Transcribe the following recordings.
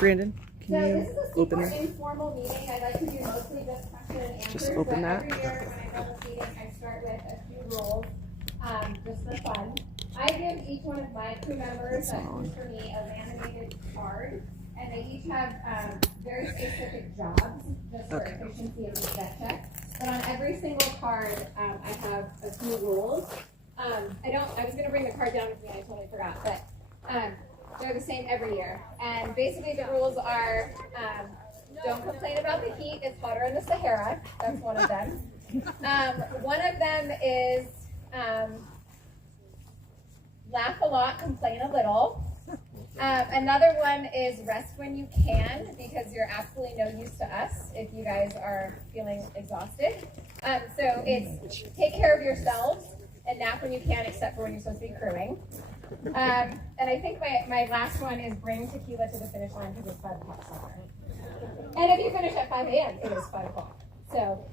Brandon, can So you this is a open super that? informal meeting. I'd like to do mostly just question and answers. Just open but that. Every year when I run this meeting, I start with a few rules, just for fun. I give each one of my crew members that crews for me a laminated card, and they each have very specific jobs, just for efficiency of the vet check. But on every single card, I have a few rules. I was going to bring the card down with me, and I totally forgot, but they're the same every year. And basically the rules are, don't complain about the heat, it's hotter in the Sahara. That's one of them. One of them is, laugh a lot, complain a little. Another one is rest when you can, because you're absolutely no use to us if you guys are feeling exhausted. So it's take care of yourselves and nap when you can, except for when you're supposed to be crewing. And I think my last one is bring tequila to the finish line because it's 5 o'clock somewhere. And if you finish at 5 a.m., it is 5 o'clock. So,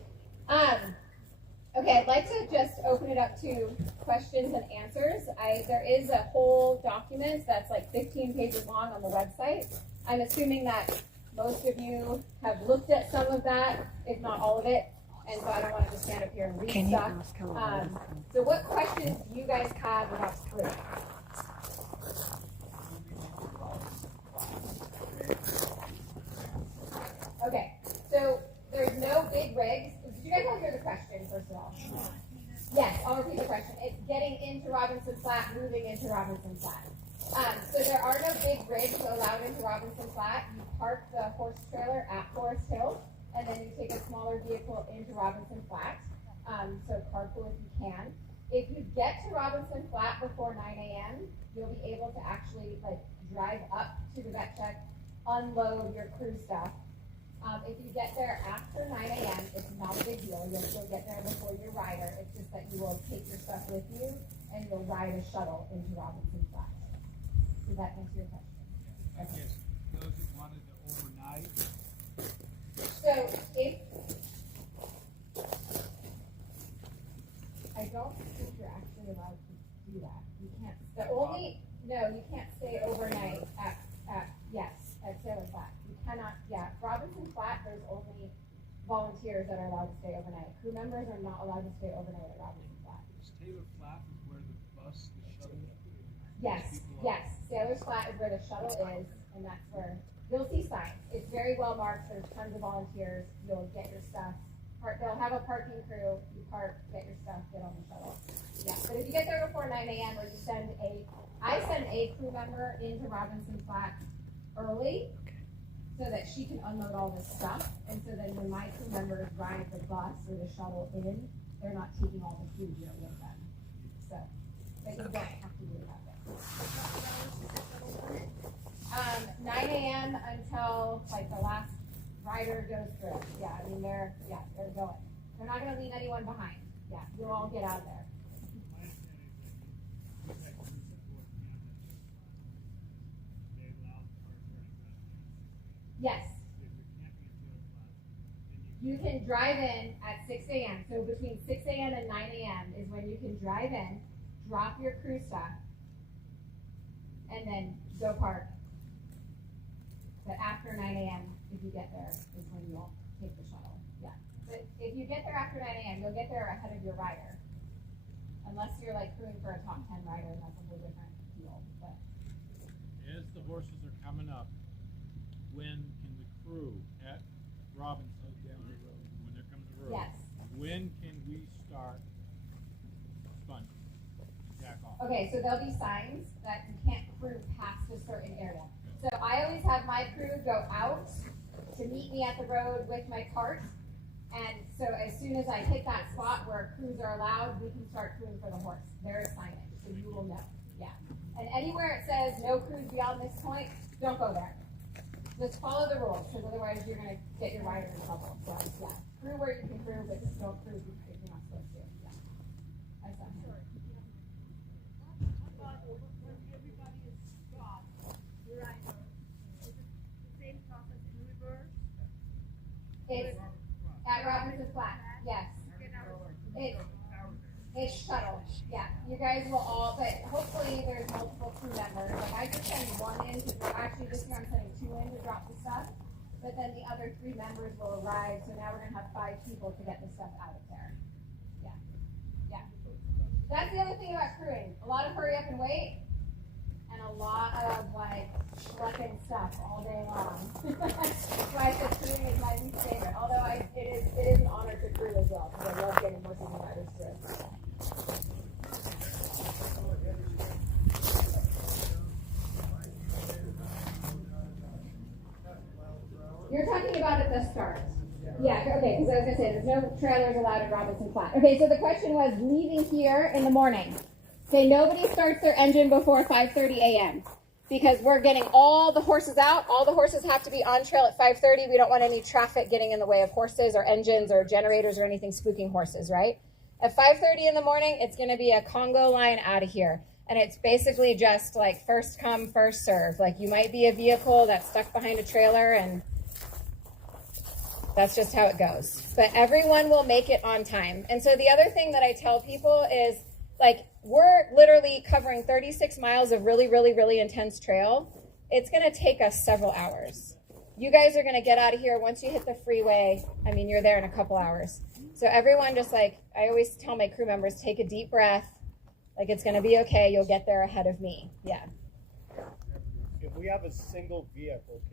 okay, I'd like to just open it up to questions and answers. There is a whole document that's like 15 pages long on the website. I'm assuming that most of you have looked at some of that, if not all of it. And so I don't want to just stand up here and read stuff. So what questions do you guys have about crew? Okay, so there's no big rigs. Did you guys all hear the question, first of all? Yes, I'll repeat the question. It's getting into Robinson Flat, moving into Robinson Flat. So there are no big rigs allowed into Robinson Flat. You park the horse trailer at Forest Hill, and then you take a smaller vehicle into Robinson Flat. So carpool if you can. If you get to Robinson Flat before 9 a.m., you'll be able to actually drive up to the vet check, unload your crew stuff. If you get there after 9 a.m., it's not a big deal. You'll still get there before your rider. It's just that you will take your stuff with you and you'll ride a shuttle into Robinson Flat. Does that answer your question? I guess those that wanted to overnight. So if I don't think you're actually allowed to do that. You can't. You can't stay overnight at Sailor Flat. You cannot. Yeah, Robinson Flat. There's only volunteers that are allowed to stay overnight. Crew members are not allowed to stay overnight at Robinson Flat. Taylor Flat is where the bus, the shuttle. Yes. Sailor's Flat is where the shuttle is, and that's where you'll see signs. It's very well marked. There's tons of volunteers. You'll get your stuff. They'll have a parking crew. You park, get your stuff, get on the shuttle. Yeah, but if you get there before 9 a.m. or you I send a crew member into Robinson Flat early so that she can unload all this stuff. And so then when my crew members ride the bus or the shuttle in, they're not taking all the food here with them. So, but you don't have to do it that way. 9 a.m. until the last rider goes through. Yeah, I mean they're going. They're not going to leave anyone behind. Yeah, you'll all get out of there. Yes. You can drive in at 6 a.m. So between 6 a.m. and 9 a.m. is when you can drive in, drop your crew stuff, and then go park. But after 9 a.m., if you get there, is when you'll take the shuttle. Yeah. But if you get there after 9 a.m., you'll get there ahead of your rider. Unless you're crewing for a top 10 rider, and that's a whole different deal. But As the horses are coming up, when can the crew at Robinson down the road, when they're coming to the road, yes. when can we start sponging? Jack off. Okay, so there'll be signs that you can't crew past a certain area. So I always have my crew go out to meet me at the road with my cart. And so as soon as I hit that spot where crews are allowed, we can start crewing for the horse. There is signage, so you will know. Yeah. And anywhere it says no crews beyond this point, don't go there. Just follow the rules, because otherwise you're going to get your rider in trouble. So yeah, crew where you can crew, but just don't crew if you're not supposed to. Yeah. That's not him. It's at Robinson Flat, yes. It's shuttle, yeah. You guys will all, but hopefully there's multiple crew members. I just send one in, actually this year I'm sending 2 in to drop the stuff, but then the other 3 members will arrive, so now we're going to have 5 people to get the stuff out of there. Yeah. Yeah. That's the other thing about crewing. A lot of hurry up and wait, and a lot of, like, schlepping stuff all day long. That's why I said crewing is my least favorite, although it is an honor to crew as well, because I love getting horses and riders through. You're talking about at the start. Yeah, okay, because I was going to say, there's no trailers allowed at Robinson Flat. Okay, so the question was leaving here in the morning. Okay, nobody starts their engine before 5:30 a.m. because we're getting all the horses out. All the horses have to be on trail at 5:30. We don't want any traffic getting in the way of horses or engines or generators or anything spooking horses, right? At 5:30 in the morning, it's going to be a Congo line out of here. And it's basically just like first come, first serve. Like you might be a vehicle that's stuck behind a trailer and that's just how it goes. But everyone will make it on time. And so the other thing that I tell people is, like, we're literally covering 36 miles of really, really, really intense trail. It's going to take us several hours. You guys are going to get out of here once you hit the freeway. I mean, you're there in a couple hours. So everyone just, like, I always tell my crew members, take a deep breath. Like, it's going to be okay. You'll get there ahead of me. Yeah. If we have a single vehicle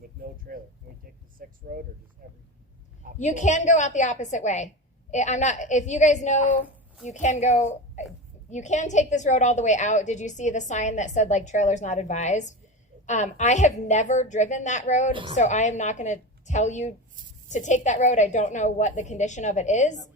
with no trailer, can we take the 6th road or just every? You can go out the opposite way. If you guys know, you can go, you can take this road all the way out. Did you see the sign that said, like, trailers not advised? I have never driven that road, so I am not going to tell you to take that road. I don't know what the condition of it is.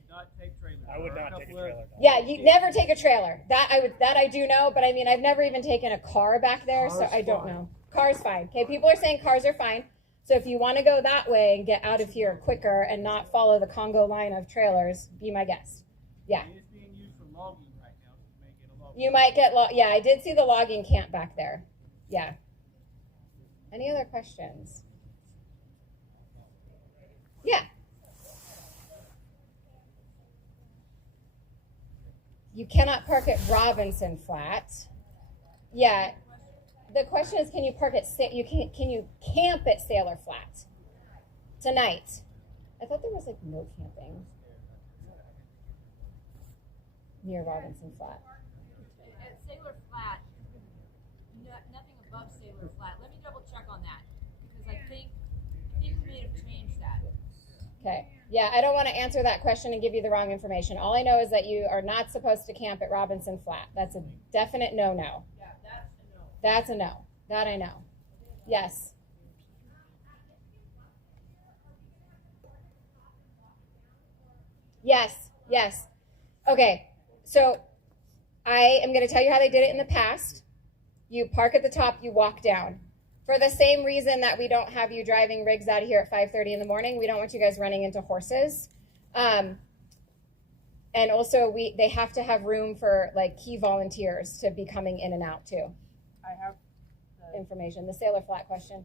I would not take a trailer. Yeah, you never take a trailer. That I do know, but I mean, I've never even taken a car back there, so I don't know. Car's fine. Okay, people are saying cars are fine. So if you want to go that way and get out of here quicker and not follow the Congo line of trailers, be my guest. Yeah. It's being used for logging right now. So you may get a logging. You might get yeah, I did see the logging camp back there. Yeah. Any other questions? Yeah. You cannot park at Robinson Flat. Yeah. The question is, can you park at can you camp at Sailor Flat tonight? I thought there was like no camping near Robinson Flat. At Sailor Flat, nothing above Sailor Flat. Let me double check on that because I think we may have changed that. Okay. Yeah, I don't want to answer that question and give you the wrong information. All I know is that you are not supposed to camp at Robinson Flat. That's a definite no-no. Yeah, that's a no. That's a no. That I know. Yes. Yes. Yes. Okay. So I am going to tell you how they did it in the past. You park at the top, you walk down. For the same reason that we don't have you driving rigs out of here at 5:30 in the morning, we don't want you guys running into horses. And also, they have to have room for like key volunteers to be coming in and out too. I have Information. The Sailor Flat question.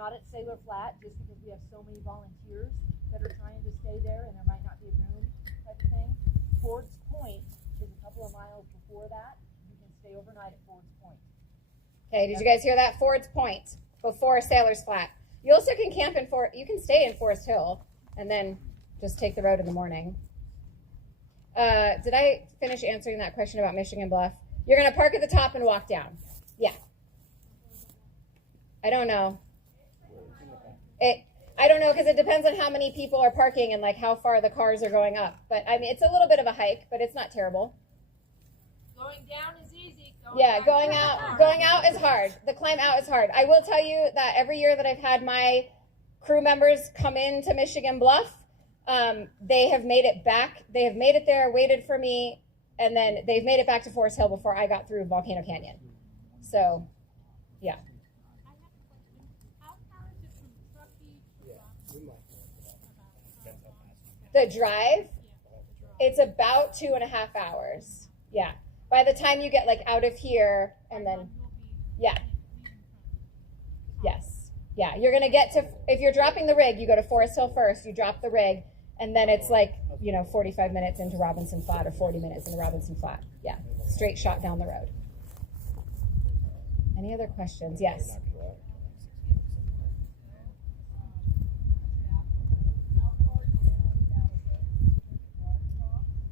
not at Sailor Flat, just because we have so many volunteers that are trying to stay there and there might not be room type of thing. Ford's Point is a couple of miles before that. You can stay overnight at Ford's Point. Okay, did you guys hear that? Ford's Point before Sailor's Flat. You also can camp in you can stay in Forest Hill and then just take the road in the morning. Did I finish answering that question about Michigan Bluff? You're going to park at the top and walk down. Yeah. I don't know. I don't know because it depends on how many people are parking and like how far the cars are going up. But I mean, it's a little bit of a hike, but it's not terrible. Going down is easy. Going out is hard. The climb out is hard. I will tell you that every year that I've had my crew members come into Michigan Bluff, they have made it back. They have made it there, waited for me, and then they've made it back to Forest Hill before I got through Volcano Canyon. So, yeah. The drive, it's about 2.5 hours. Yeah. By the time you get like out of here and then, yeah. Yes. Yeah. You're going to get to, if you're dropping the rig, you go to Forest Hill first, you drop the rig, and then it's like, 45 minutes into Robinson Flat or 40 minutes into Robinson Flat. Yeah. Straight shot down the road. Any other questions? Yes.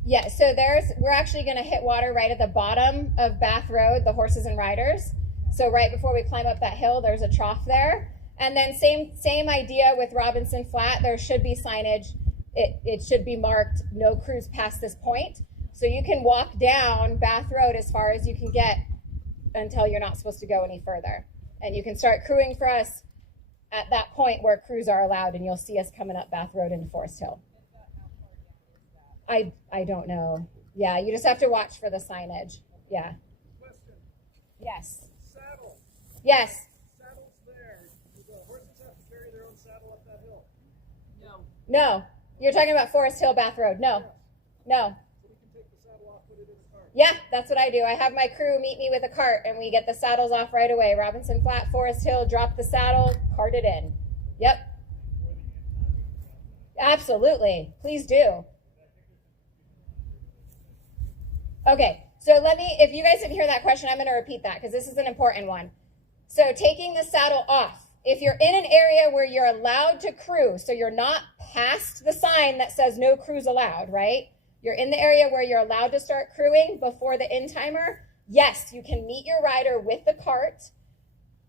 Yeah, so we're actually going to hit water right at the bottom of Bath Road, the horses and riders. So right before we climb up that hill, there's a trough there. And then same idea with Robinson Flat. There should be signage. It should be marked, no cruise past this point. So you can walk down Bath Road as far as you can get until you're not supposed to go any further. And you can start crewing for us at that point where crews are allowed, and you'll see us coming up Bath Road into Forest Hill. I don't know. Yeah, you just have to watch for the signage. Yeah. Question. Yes. Saddle. Yes. Saddle's there. Do the horses have to carry their own saddle up that hill? No. No. You're talking about Forest Hill, Bath Road. No. No. So we can take the saddle off, put it in the cart. Yeah, that's what I do. I have my crew meet me with a cart, and we get the saddles off right away. Robinson Flat, Forest Hill, drop the saddle, cart it in. Yep. Absolutely. Please do. Okay, so if you guys didn't hear that question, I'm going to repeat that because this is an important one. So taking the saddle off. If you're in an area where you're allowed to crew, so you're not past the sign that says no crews allowed, right? You're in the area where you're allowed to start crewing before the end timer. Yes, you can meet your rider with the cart.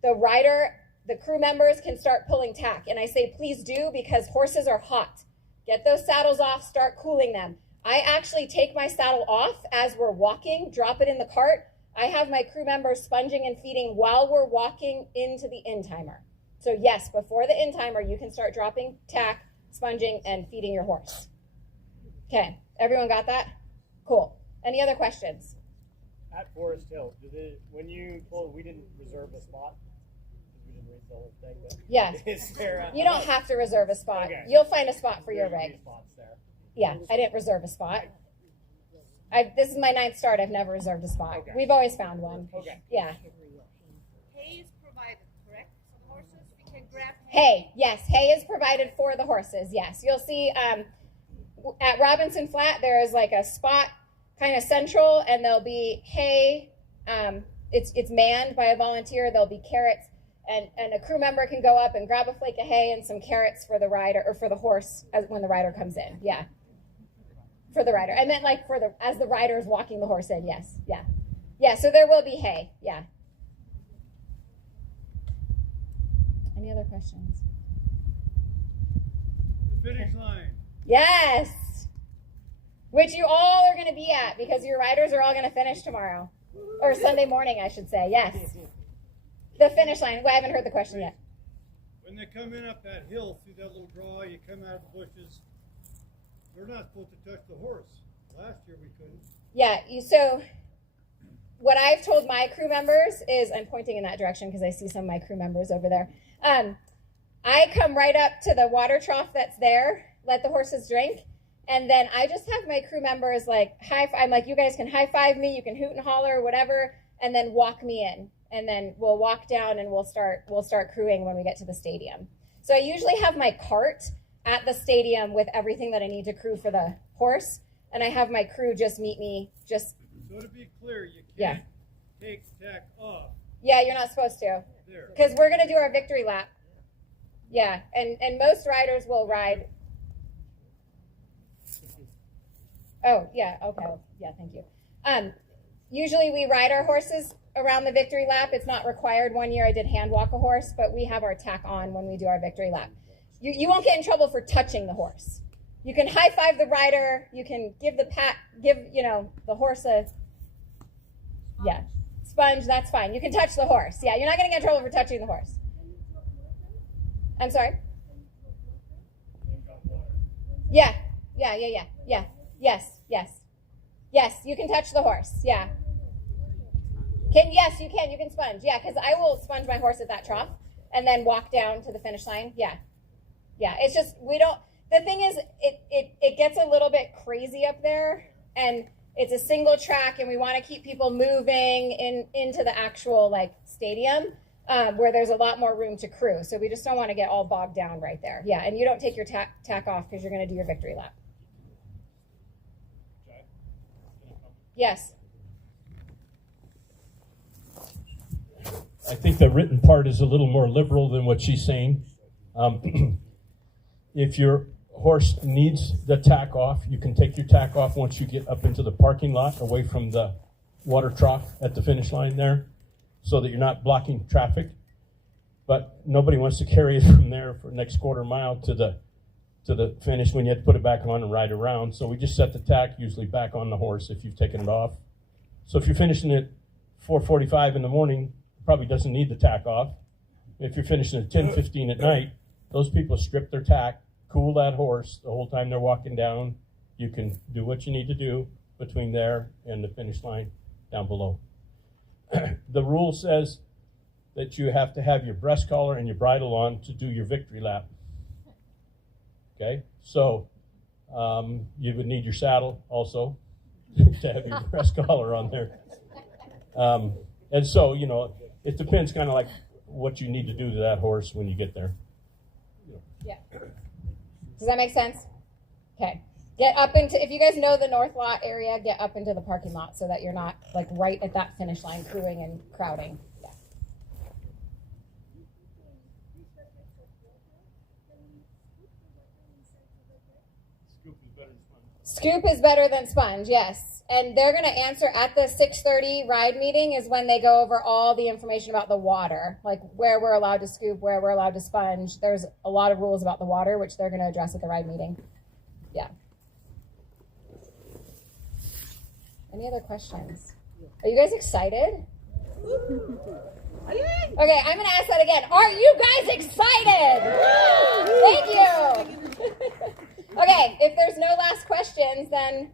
The crew members can start pulling tack. And I say, please do, because horses are hot. Get those saddles off, start cooling them. I actually take my saddle off as we're walking, drop it in the cart. I have my crew members sponging and feeding while we're walking into the end timer. So yes, before the end timer, you can start dropping tack, sponging, and feeding your horse. Okay, everyone got that? Cool. Any other questions? At Forest Hill, when you pull, we didn't reserve a spot. We didn't read the whole thing, but Yeah. Is there You don't have to reserve a spot. Okay. You'll find a spot for your rig. spots there. Yeah, I didn't reserve a spot. This is my 9th start. I've never reserved a spot. Okay. We've always found one. Okay. Yeah. Hay is provided, correct, for the horses? We can grab hay. Hay, yes, hay is provided for the horses. Yes, you'll see at Robinson Flat there is like a spot kind of central, and there'll be hay. It's manned by a volunteer. There'll be carrots, and a crew member can go up and grab a flake of hay and some carrots for the rider or for the horse when the rider comes in. Yeah, for the rider. I meant like as the rider is walking the horse in. Yes, yeah, yeah. So there will be hay. Yeah. Any other questions? The finish line. Yes. Which you all are going to be at because your riders are all going to finish tomorrow. Or Sunday morning, I should say. Yes. The finish line. Well, I haven't heard the question yet. When they come in up that hill through that little draw, you come out of the bushes. They're not supposed to touch the horse. Last year we couldn't. Yeah. So what I've told my crew members is, I'm pointing in that direction because I see some of my crew members over there. I come right up to the water trough that's there, let the horses drink, and then I just have my crew members like I'm like, you guys can high five me, you can hoot and holler, whatever, and then walk me in, and then we'll walk down and we'll start crewing when we get to the stadium. So I usually have my cart at the stadium with everything that I need to crew for the horse, and I have my crew just meet me just. So to be clear, you can't take tack off Yeah, you're not supposed to. there. Because we're going to do our victory lap. Yeah, and most riders will ride. Oh, yeah, okay. Yeah, thank you. Usually we ride our horses around the victory lap. It's not required. One year I did hand walk a horse, but we have our tack on when we do our victory lap. You won't get in trouble for touching the horse. You can high five the rider. You can give the horse a, sponge. That's fine. You can touch the horse. Yeah, you're not going to get in trouble for touching the horse. I'm sorry? Yeah. Yes, you can touch the horse. Yeah. Yes, you can. You can sponge. Yeah, because I will sponge my horse at that trough and then walk down to the finish line. Yeah. It's just, the thing is, it gets a little bit crazy up there, and it's a single track, and we want to keep people moving into the actual stadium. Where there's a lot more room to crew. So we just don't want to get all bogged down right there. Yeah, and you don't take your tack off because you're going to do your victory lap. Yes. I think the written part is a little more liberal than what she's saying. If your horse needs the tack off, you can take your tack off once you get up into the parking lot, away from the water trough at the finish line there, so that you're not blocking traffic. But nobody wants to carry it from there for the next quarter mile to the finish when you have to put it back on and ride around. So we just set the tack usually back on the horse if you've taken it off. So if you're finishing at 4:45 in the morning, it probably doesn't need the tack off. If you're finishing at 10:15 at night, those people strip their tack, cool that horse the whole time they're walking down. You can do what you need to do between there and the finish line down below. The rule says that you have to have your breast collar and your bridle on to do your victory lap. Okay, so you would need your saddle also to have your breast collar on there. And so, you know, it depends kind of like what you need to do to that horse when you get there. Yeah. Does that make sense? Okay. Get up into, if you guys know the North Lot area, get up into the parking lot so that you're not like right at that finish line crewing and crowding. Yeah. Scoop is better than sponge, yes. And they're going to answer at the 6:30 ride meeting is when they go over all the information about the water, like where we're allowed to scoop, where we're allowed to sponge. There's a lot of rules about the water, which they're going to address at the ride meeting. Yeah. Any other questions? Are you guys excited? Okay, I'm going to ask that again. Are you guys excited? Thank you. Okay, if there's no last questions, then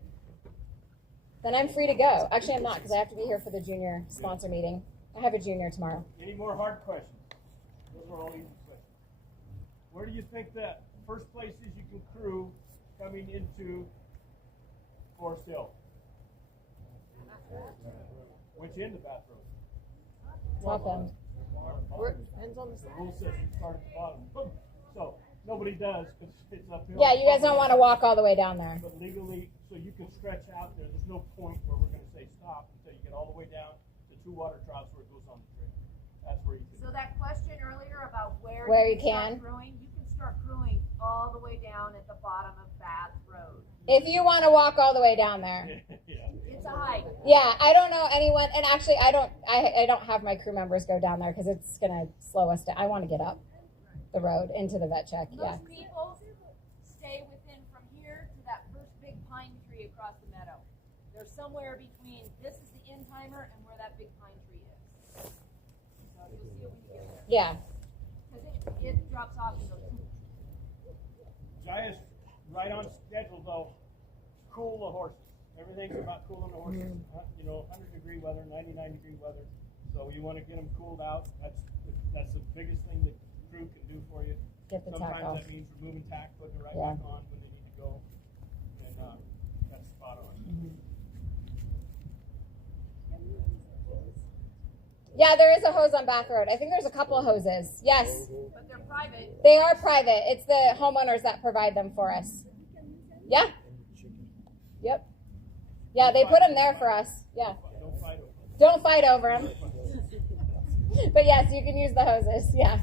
I'm free to go. Actually, I'm not, because I have to be here for the junior sponsor meeting. I have a junior tomorrow. Any more hard questions? Those are all easy questions. Where do you think the first places you can crew coming into Forest Hill? Which end of Bath Road? Top end. Depends on the rule says you start at the bottom. So nobody does because it's uphill. Yeah, you guys don't want to walk all the way down there. But legally, so you can stretch out there. There's no point where we're going to say stop until you get all the way down to 2 water troughs where it goes on the trail. That's where you can. So that question earlier about where you can can. start crewing, you can start crewing all the way down at the bottom of Bath Road. If you want to walk all the way down there. Yeah. It's a hike. Yeah, I don't know anyone, and actually I don't have my crew members go down there because it's going to slow us down. I want to get up the road into the vet check. Yeah. Most people stay within from here to that first big pine tree across the meadow. They're somewhere between, this is the end timer and where that big pine tree is. So you'll see it when you get there. Yeah. Because it drops off and goes. Jaya's right on schedule though. Cool the horses. Everything's about cooling the horses. You know, 100-degree weather, 99-degree weather. So you want to get them cooled out. That's the biggest thing that crew can do for you. Get the tack Sometimes off. that means removing tack, putting it right Yeah. back on when they need to go. And that's spot on. Yeah, there is a hose on Bath Road. I think there's a couple of hoses. Yes. But they're private. They are private. It's the homeowners that provide them for us. Yeah. Yep. Yeah, they put them there for us. Yeah. Don't fight over it. Don't fight over them. But yes, you can use the hoses. Yeah.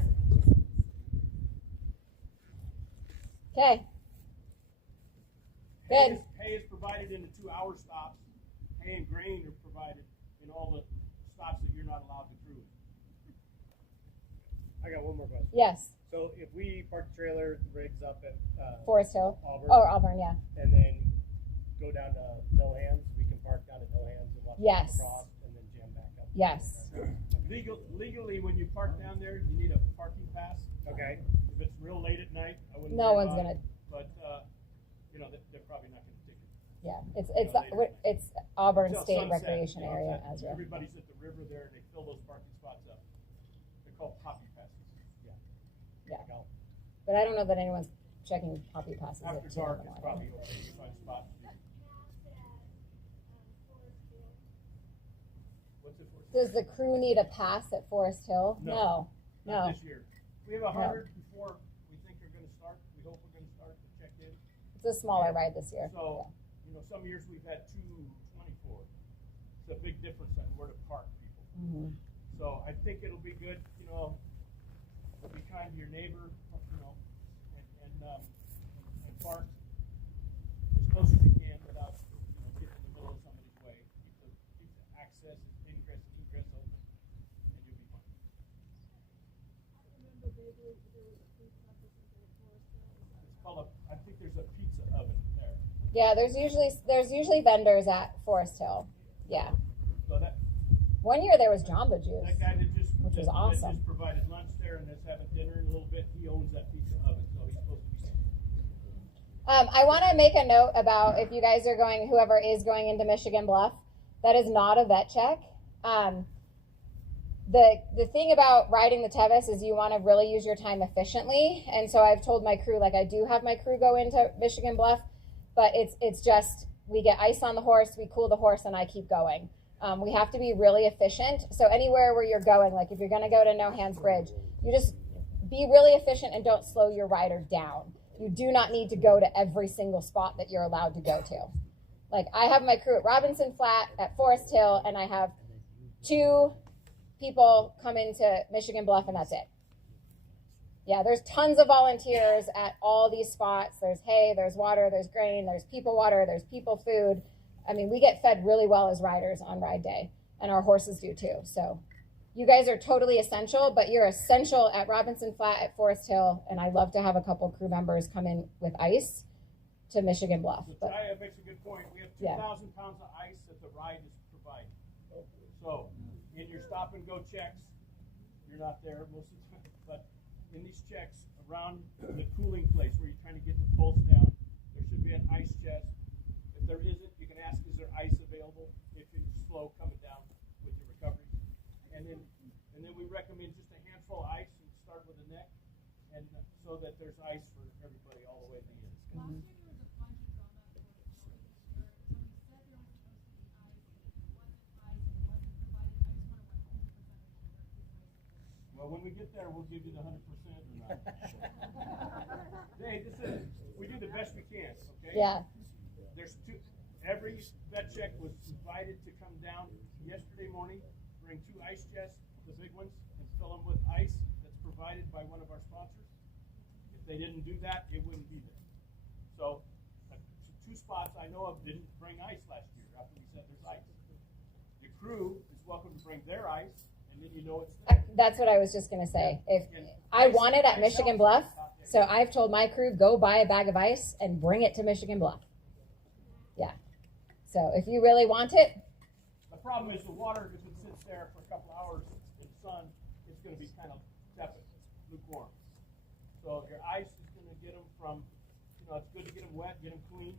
Okay. Good. Hay is provided in the 2-hour stops. Hay and grain are provided in all the stops that you're not allowed to crew. I got one more question. Yes. So if we park the trailer, rigs up at Forest Hill. Auburn, Oh, Auburn, yeah. and then go down to No Hands, we can park down at No Hands and walk Yes. across and then jam back up. Yes. Legally, when you park down there, you need a parking pass. Okay. If it's real late at night, I wouldn't. No worry one's about gonna. it, But you know, they're probably not going to take it. Yeah. It's Auburn Till State sunset, Recreation you know, Area that- as well. Everybody's at the river there, and they fill those parking spots up. They're called poppy passes. Yeah. Yeah. Like I'll- But I don't know that anyone's checking poppy passes After at 2 in dark, the it's morning. probably okay to find a spot. What's it for? Does the crew need a pass at Forest Hill? No. No. Not this year. We have 100 before we think they're going to start. We hope we're going to start to check in. It's a smaller ride this year. So, you know, some years we've had 224. It's a big difference on where to park people. Mm-hmm. So I think it'll be good, you know, be kind to your neighbor, you know, and park It's called I think there's a pizza oven there. Yeah, there's usually vendors at Forest Hill. Yeah. So that One year there was Jamba Juice. that guy that just Which was that awesome. just provided lunch there and is having dinner in a little bit. He owns that pizza oven, so he's supposed to be. I want to make a note about if you guys are going, whoever is going into Michigan Bluff, that is not a vet check. The thing about riding the Tevis is you want to really use your time efficiently. And so I've told my crew, like I do have my crew go into Michigan Bluff, but it's just, we get ice on the horse, we cool the horse, and I keep going. We have to be really efficient. So anywhere where you're going, like if you're going to go to No Hands Bridge, you just be really efficient and don't slow your rider down. You do not need to go to every single spot that you're allowed to go to. Like I have my crew at Robinson Flat, at Forest Hill, and I have 2 people come into Michigan Bluff, and that's it. Yeah, there's tons of volunteers at all these spots. There's hay, there's water, there's grain, there's people water, there's people food. I mean, we get fed really well as riders on ride day, and our horses do too. So you guys are totally essential, but you're essential at Robinson Flat, at Forest Hill, and I'd love to have a couple crew members come in with ice to Michigan Bluff. So But Jaya makes a good point. We have 2,000 pounds of ice that the ride is providing. So in your stop and go checks, you're not there most of the time, but in these checks around the cooling place where you're trying to get the pulse down, there should be an ice chest. If there isn't, you can ask, is there ice available if it's slow coming down with your recovery? And then we recommend just a handful of ice and start with the neck, and so that there's ice for everybody all the way to the end. Well, when we get there, we'll give you the 100% or not. Hey, we do the best we can, okay? yeah, There's every vet check was invited to come down yesterday morning, bring 2 ice chests, the big ones, and fill them with ice that's provided by one of our sponsors. If they didn't do that, it wouldn't be there. So, 2 spots I know of didn't bring ice last year after we said there's ice. The crew is welcome to bring their ice, and then you know it's there. that's what I was just gonna say. If I want it at Michigan Bluff, so I've told my crew, go buy a bag of ice and bring it to Michigan Bluff. Yeah. So if you really want it, The problem is the water, if it sits there for a couple hours in the sun, it's going to be kind of tepid, lukewarm. So your ice is going to get them from, it's good to get them wet, get them clean,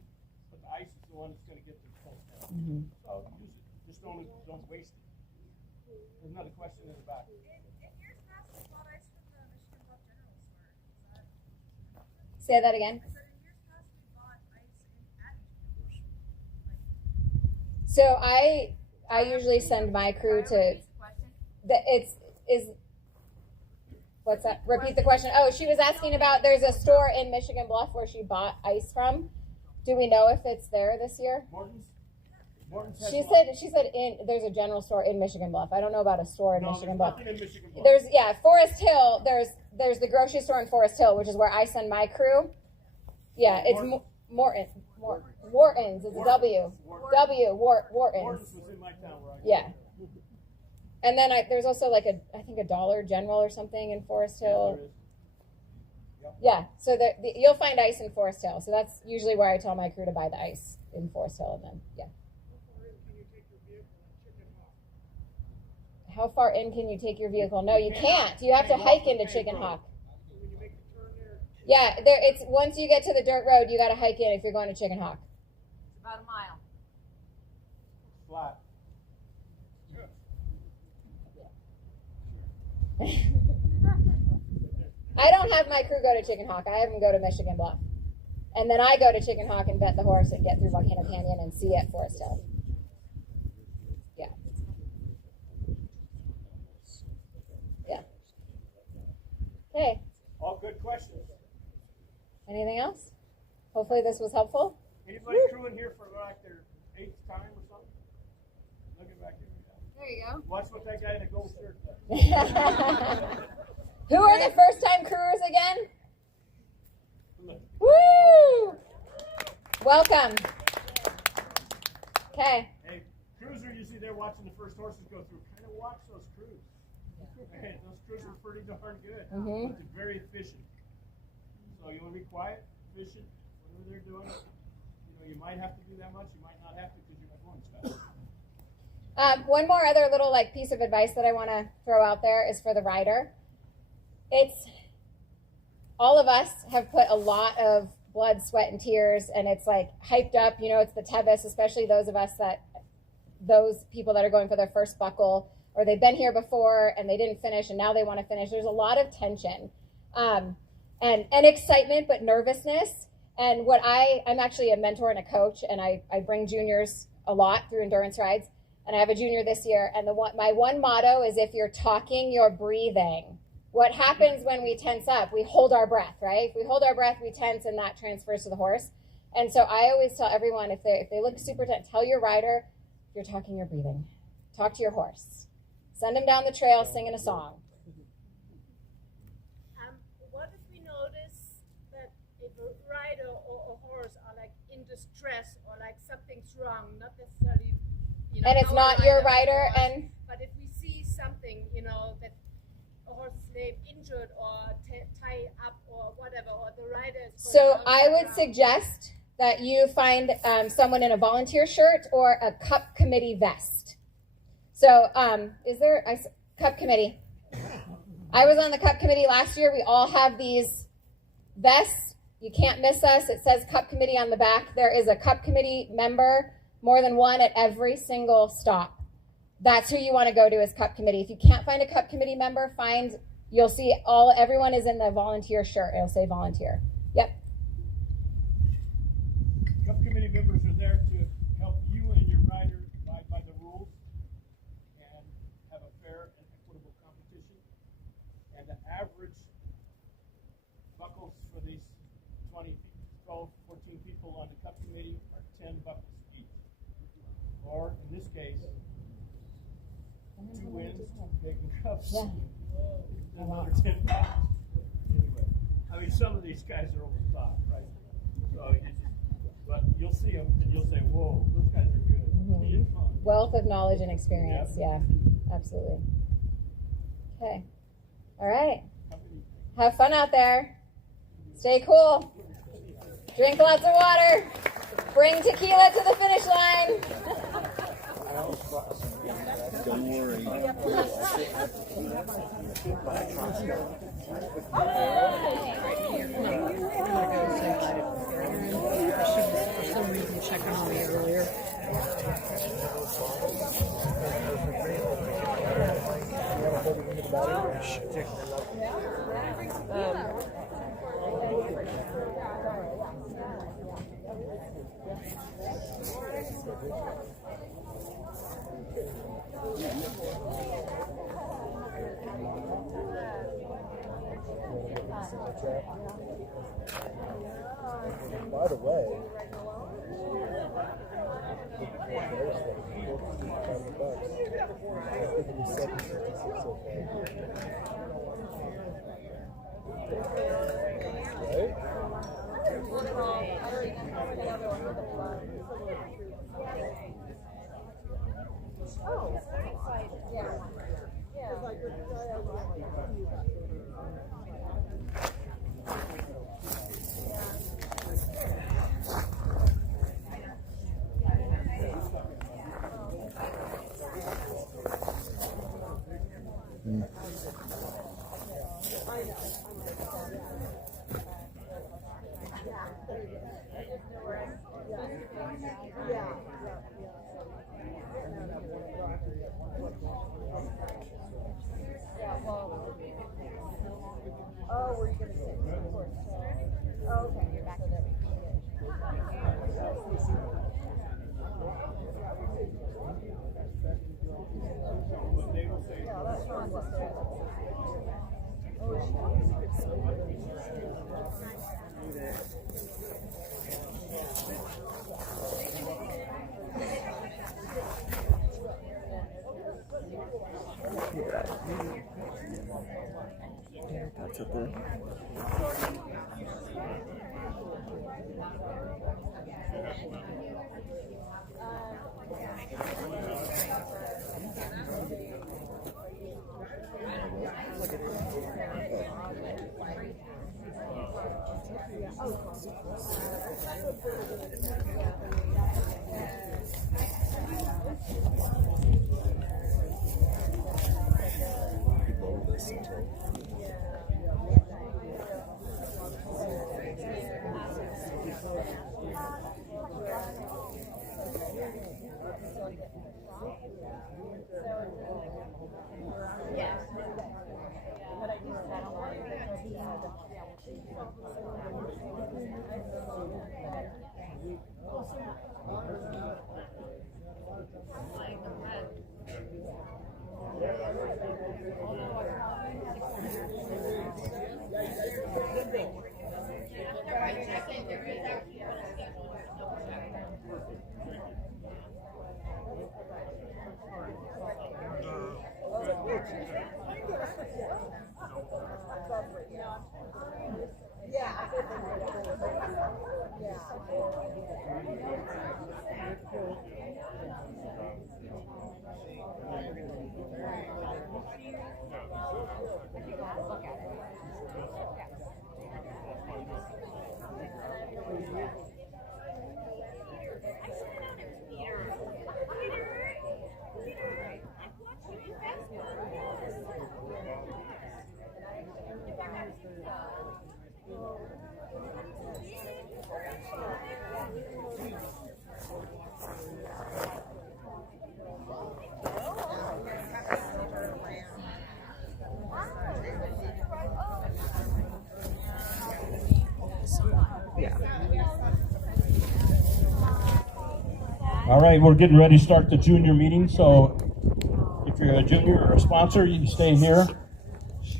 but the ice is the one that's going to get them cold down. So use it. Just don't waste it. There's another question in the back. In years past, we bought ice from the Michigan Bluff General Store. Is that? say that again. I said in years past, we bought ice at Michigan Bluff. So I usually send my crew to what's that? Repeat the question. Oh, she was asking about there's a store in Michigan Bluff where she bought ice from. Do we know if it's there this year? Morton's has She said there's a general store in Michigan Bluff. I don't know about a store in no, Michigan there's Bluff. nothing in Michigan Bluff. There's Forest Hill. There's the grocery store in Forest Hill, which is where I send my crew. Yeah, it's Morton's. It's a W. Wharton's. Morton's was in my town where I Yeah. And then there's also like I think a Dollar General or something in Forest Hill. there is. Yep. Yeah, so you'll find ice in Forest Hill. So that's usually where I tell my crew to buy the ice in Forest Hill, and then How far in can you take your vehicle? No, you can't. You have to hike into Chicken Hawk. Yeah, it's once you get to the dirt road, you got to hike in if you're going to Chicken Hawk. It's about a mile. Flat. I don't have my crew go to Chicken Hawk. I have them go to Michigan Bluff. And then I go to Chicken Hawk and vet the horse and get through Volcano Canyon and see it Forest Hill. Yeah. Yeah. Okay. All good questions. Anything else? Hopefully this was helpful. Anybody crewing here for like their 8th time or something? Look at back here. There you go. Watch what that guy in the gold shirt does. Who are the first time crewers again? Woo! Welcome. Okay. Hey, crews are usually there watching the first horses go through. Kind of watch those crews. Okay, those crews are pretty darn good. Mhm. But they're very efficient. So you want to be quiet, efficient, whatever they're doing. You know, you might have to do that much. You might not have to because you're not going as fast. One more other little piece of advice that I want to throw out there is for the rider. It's all of us have put a lot of blood, sweat, and tears, and it's hyped up. You know, it's the Tevis, especially those people that are going for their first buckle, or they've been here before and they didn't finish and now they want to finish. There's a lot of tension and excitement, but nervousness. And I'm actually a mentor and a coach, and I bring juniors a lot through endurance rides. And I have a junior this year, and my one motto is, if you're talking, you're breathing. What happens when we tense up? We hold our breath, right? If we hold our breath, we tense, and that transfers to the horse. And so I always tell everyone, if they look super tense, tell your rider, if you're talking, you're breathing. Talk to your horse. Send him down the trail singing a song. What if we notice that if a rider or a horse are in distress or something's wrong, not necessarily, And it's not your rider, but if we see something, that a horse is maybe injured or tied up or whatever, or the rider is So I would suggest that you find someone in a volunteer shirt or a cup committee vest. So is there a cup committee? I was on the cup committee last year. We all have these vests. You can't miss us. It says cup committee on the back. There is a cup committee member, more than one at every single stop. That's who you want to go to, as cup committee. If you can't find a cup committee member, you'll see everyone is in the volunteer shirt. It'll say volunteer. Yep. Cup committee members are there to help you and your rider abide by the rules and have a fair and equitable competition. And the average buckles for these 12, 14 people on the cup committee are 10 buckles each. Or in this case, 2 wins, 2 bacon cups, another 10 bucks. Anyway, I mean, some of these guys are over the top, right? So but you'll see them and you'll say, whoa, those guys are good. Mm-hmm. Wealth of knowledge and experience. Yeah, absolutely. Okay. All right. Have fun out there. Stay cool. Drink lots of water. Bring tequila to the finish line. Don't worry. For some reason checking on me earlier. By the way, Oh, were you going to sit? Of course. Oh, okay. You're back. So there we go. Yeah, that's fine. that's it there. All right, we're getting ready to start the junior meeting, so if you're a junior or a sponsor, you can stay here.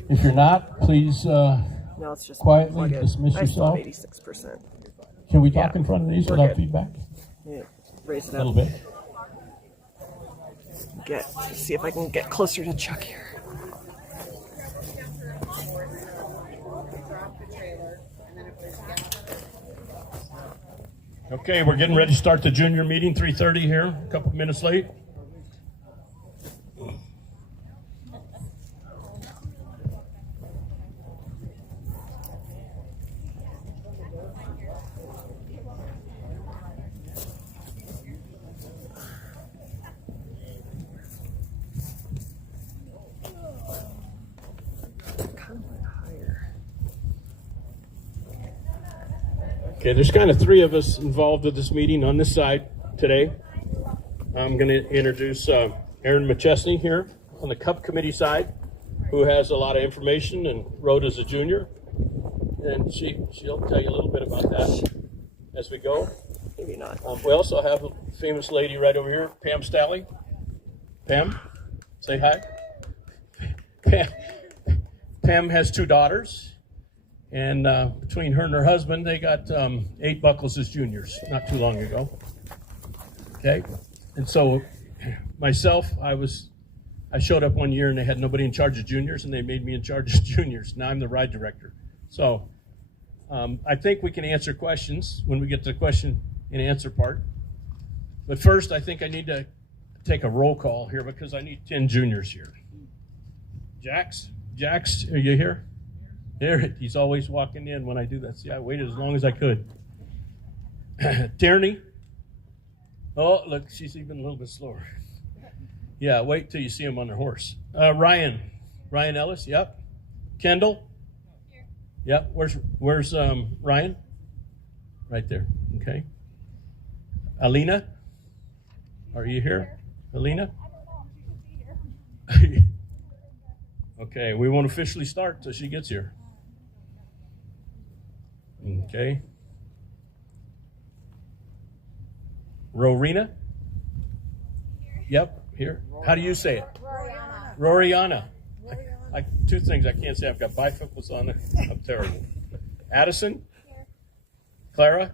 If you're not, please No, it's just quietly dismiss I still have yourself. 86%. Can we talk in front of these We're without good. feedback? Yeah, raise it A up. little bit. See if I can get closer to Chuck here. Okay, we're getting ready to start the junior meeting, 3:30 here, a couple minutes late. Okay, there's kind of three of us involved with this meeting on this side today. I'm going to introduce Erin McChesney here on the Cup Committee side, who has a lot of information and wrote as a junior. And she'll tell you a little bit about that as we go. Maybe not. We also have a famous lady right over here, Pam Stalley. Pam, say hi. Pam has two daughters. And between her and her husband, they got 8 buckles as juniors not too long ago. Okay, and so myself, I showed up one year and they had nobody in charge of juniors, and they made me in charge of juniors. Now I'm the ride director. So I think we can answer questions when we get to the question and answer part. But first, I think I need to take a roll call here because I need 10 juniors here. Jax, are you here? There, he's always walking in when I do that. See, I waited as long as I could. Tierney. Oh, look, she's even a little bit slower. Yeah, wait till you see him on their horse. Ryan Ellis, yep. Kendall? Here. Yep, where's Ryan? Right there, okay. Alina? Are you here? Alina? I don't know. She should be here. Okay, we won't officially start till she gets here. Okay. Rowena? Yep, here. How do you say it? Roriana. Like 2 things I can't say. I've got bifocals on it. I'm terrible. Addison? Clara?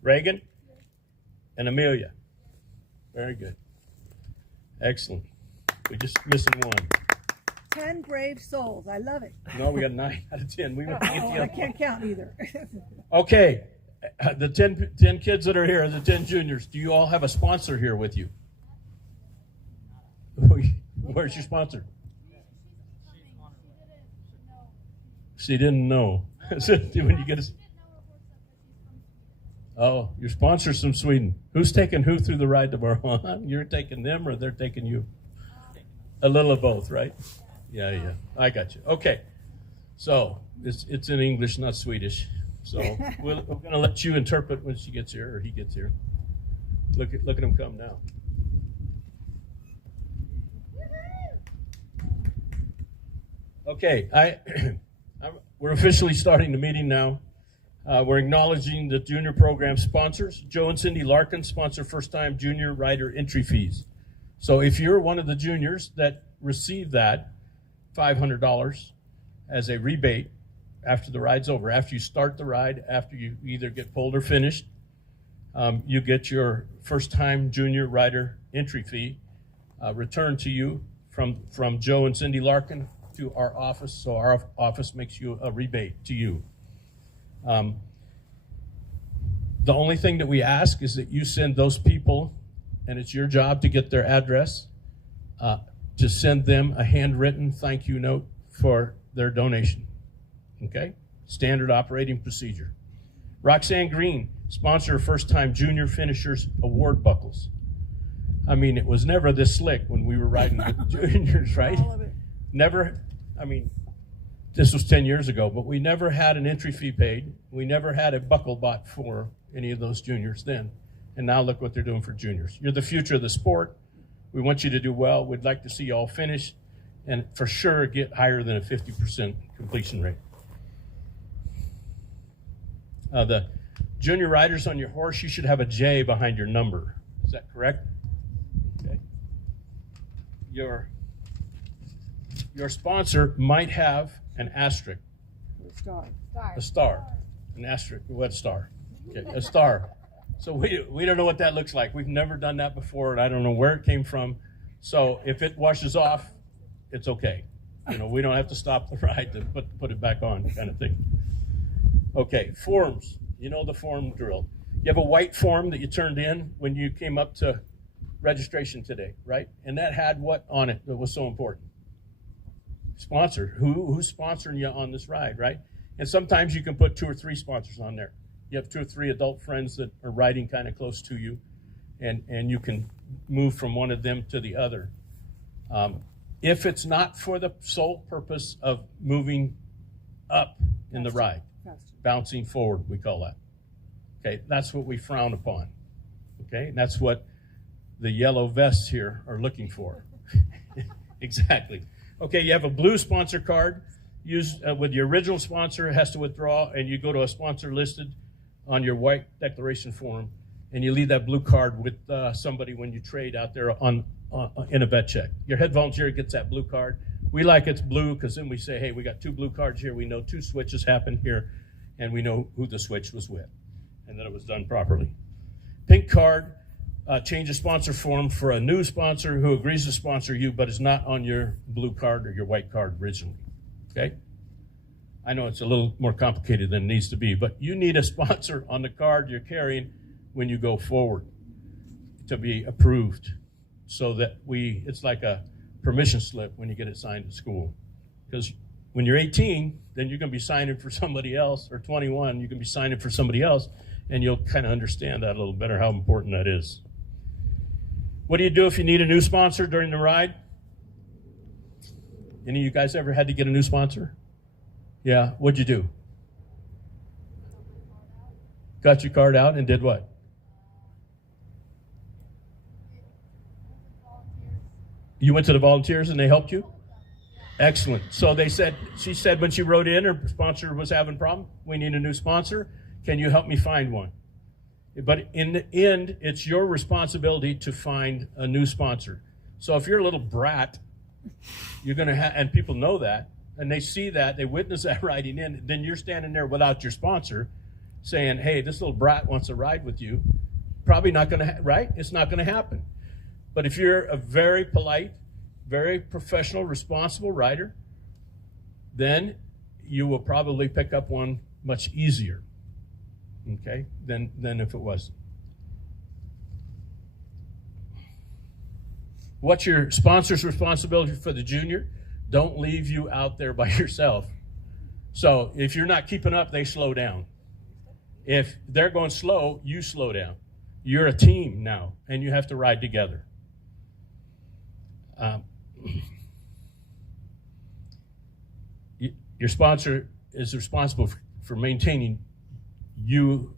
Reagan? And Amelia? Very good. Excellent. We're just missing one. 10 brave souls. I love it. No, we got 9 out of 10. We went to get the I other can't count either. Okay, the 10 kids that are here, the 10 juniors, do you all have a sponsor here with you? Where's your sponsor? She didn't know. When you get a, oh, your sponsor's from Sweden. Who's taking who through the ride tomorrow? You're taking them or they're taking you? A little of both, right? Yeah. I got you. Okay. So it's in English, not Swedish. So we're going to let you interpret when she gets here or he gets here. Look at him come now. Okay, we're officially starting the meeting now. We're acknowledging the junior program sponsors. Joe and Cindy Larkin sponsor first-time junior rider entry fees. So if you're one of the juniors that receive that $500 as a rebate after the ride's over, after you start the ride, after you either get pulled or finished, you get your first-time junior rider entry fee returned to you from Joe and Cindy Larkin to our office. So our office makes you a rebate to you. The only thing that we ask is that you send those people, and it's your job to get their address, to send them a handwritten thank you note for their donation. Okay? Standard operating procedure. Roxanne Green, sponsor of first-time junior finishers award buckles. I mean, it was never this slick when we were riding with juniors, right? All of it. Never, I mean, this was 10 years ago, but we never had an entry fee paid. We never had a buckle bought for any of those juniors then. And now look what they're doing for juniors. You're the future of the sport. We want you to do well. We'd like to see you all finish and for sure get higher than a 50% completion rate. The junior riders on your horse, you should have a J behind your number. Is that correct? Okay. Your sponsor might have an asterisk. A star. An asterisk. What star? Okay, a star. So we don't know what that looks like. We've never done that before, and I don't know where it came from. So if it washes off, it's okay. You know, we don't have to stop the ride to put it back on, kind of thing. Okay, forms. You know the form drill. You have a white form that you turned in when you came up to registration today, right? And that had what on it that was so important? Sponsor. Who's sponsoring you on this ride, right? And sometimes you can put 2 or 3 sponsors on there. You have 2 or 3 adult friends that are riding kind of close to you, and you can move from one of them to the other. If it's not for the sole purpose of moving up in the ride, bouncing forward, we call that. Okay, that's what we frown upon. Okay, and that's what the yellow vests here are looking for. Exactly. Okay, you have a blue sponsor card. Use with your original sponsor has to withdraw, and you go to a sponsor listed on your white declaration form, and you leave that blue card with somebody when you trade out there in a vet check. Your head volunteer gets that blue card. We like it's blue because then we say, hey, we got 2 blue cards here. We know 2 switches happened here, and we know who the switch was with, and that it was done properly. Pink card, change a sponsor form for a new sponsor who agrees to sponsor you but is not on your blue card or your white card originally. Okay? I know it's a little more complicated than it needs to be, but you need a sponsor on the card you're carrying when you go forward to be approved, so that it's like a permission slip when you get it signed at school. Because when you're 18, then you're going to be signing for somebody else, or 21, you can be signing for somebody else, and you'll kind of understand that a little better, how important that is. What do you do if you need a new sponsor during the ride? Any of you guys ever had to get a new sponsor? Yeah, what'd you do? Got your card out and did what? You went to the volunteers and they helped you? Excellent. So she said when she wrote in, her sponsor was having a problem. We need a new sponsor. Can you help me find one? But in the end, it's your responsibility to find a new sponsor. So if you're a little brat, you're going to have, and people know that, and they see that, they witness that riding in, then you're standing there without your sponsor saying, hey, this little brat wants to ride with you. Probably not going to, right? It's not going to happen. But if you're a very polite, very professional, responsible rider, then you will probably pick up one much easier, okay, than if it wasn't. What's your sponsor's responsibility for the junior? Don't leave you out there by yourself. So if you're not keeping up, they slow down. If they're going slow, you slow down. You're a team now, and you have to ride together. Your sponsor is responsible for maintaining your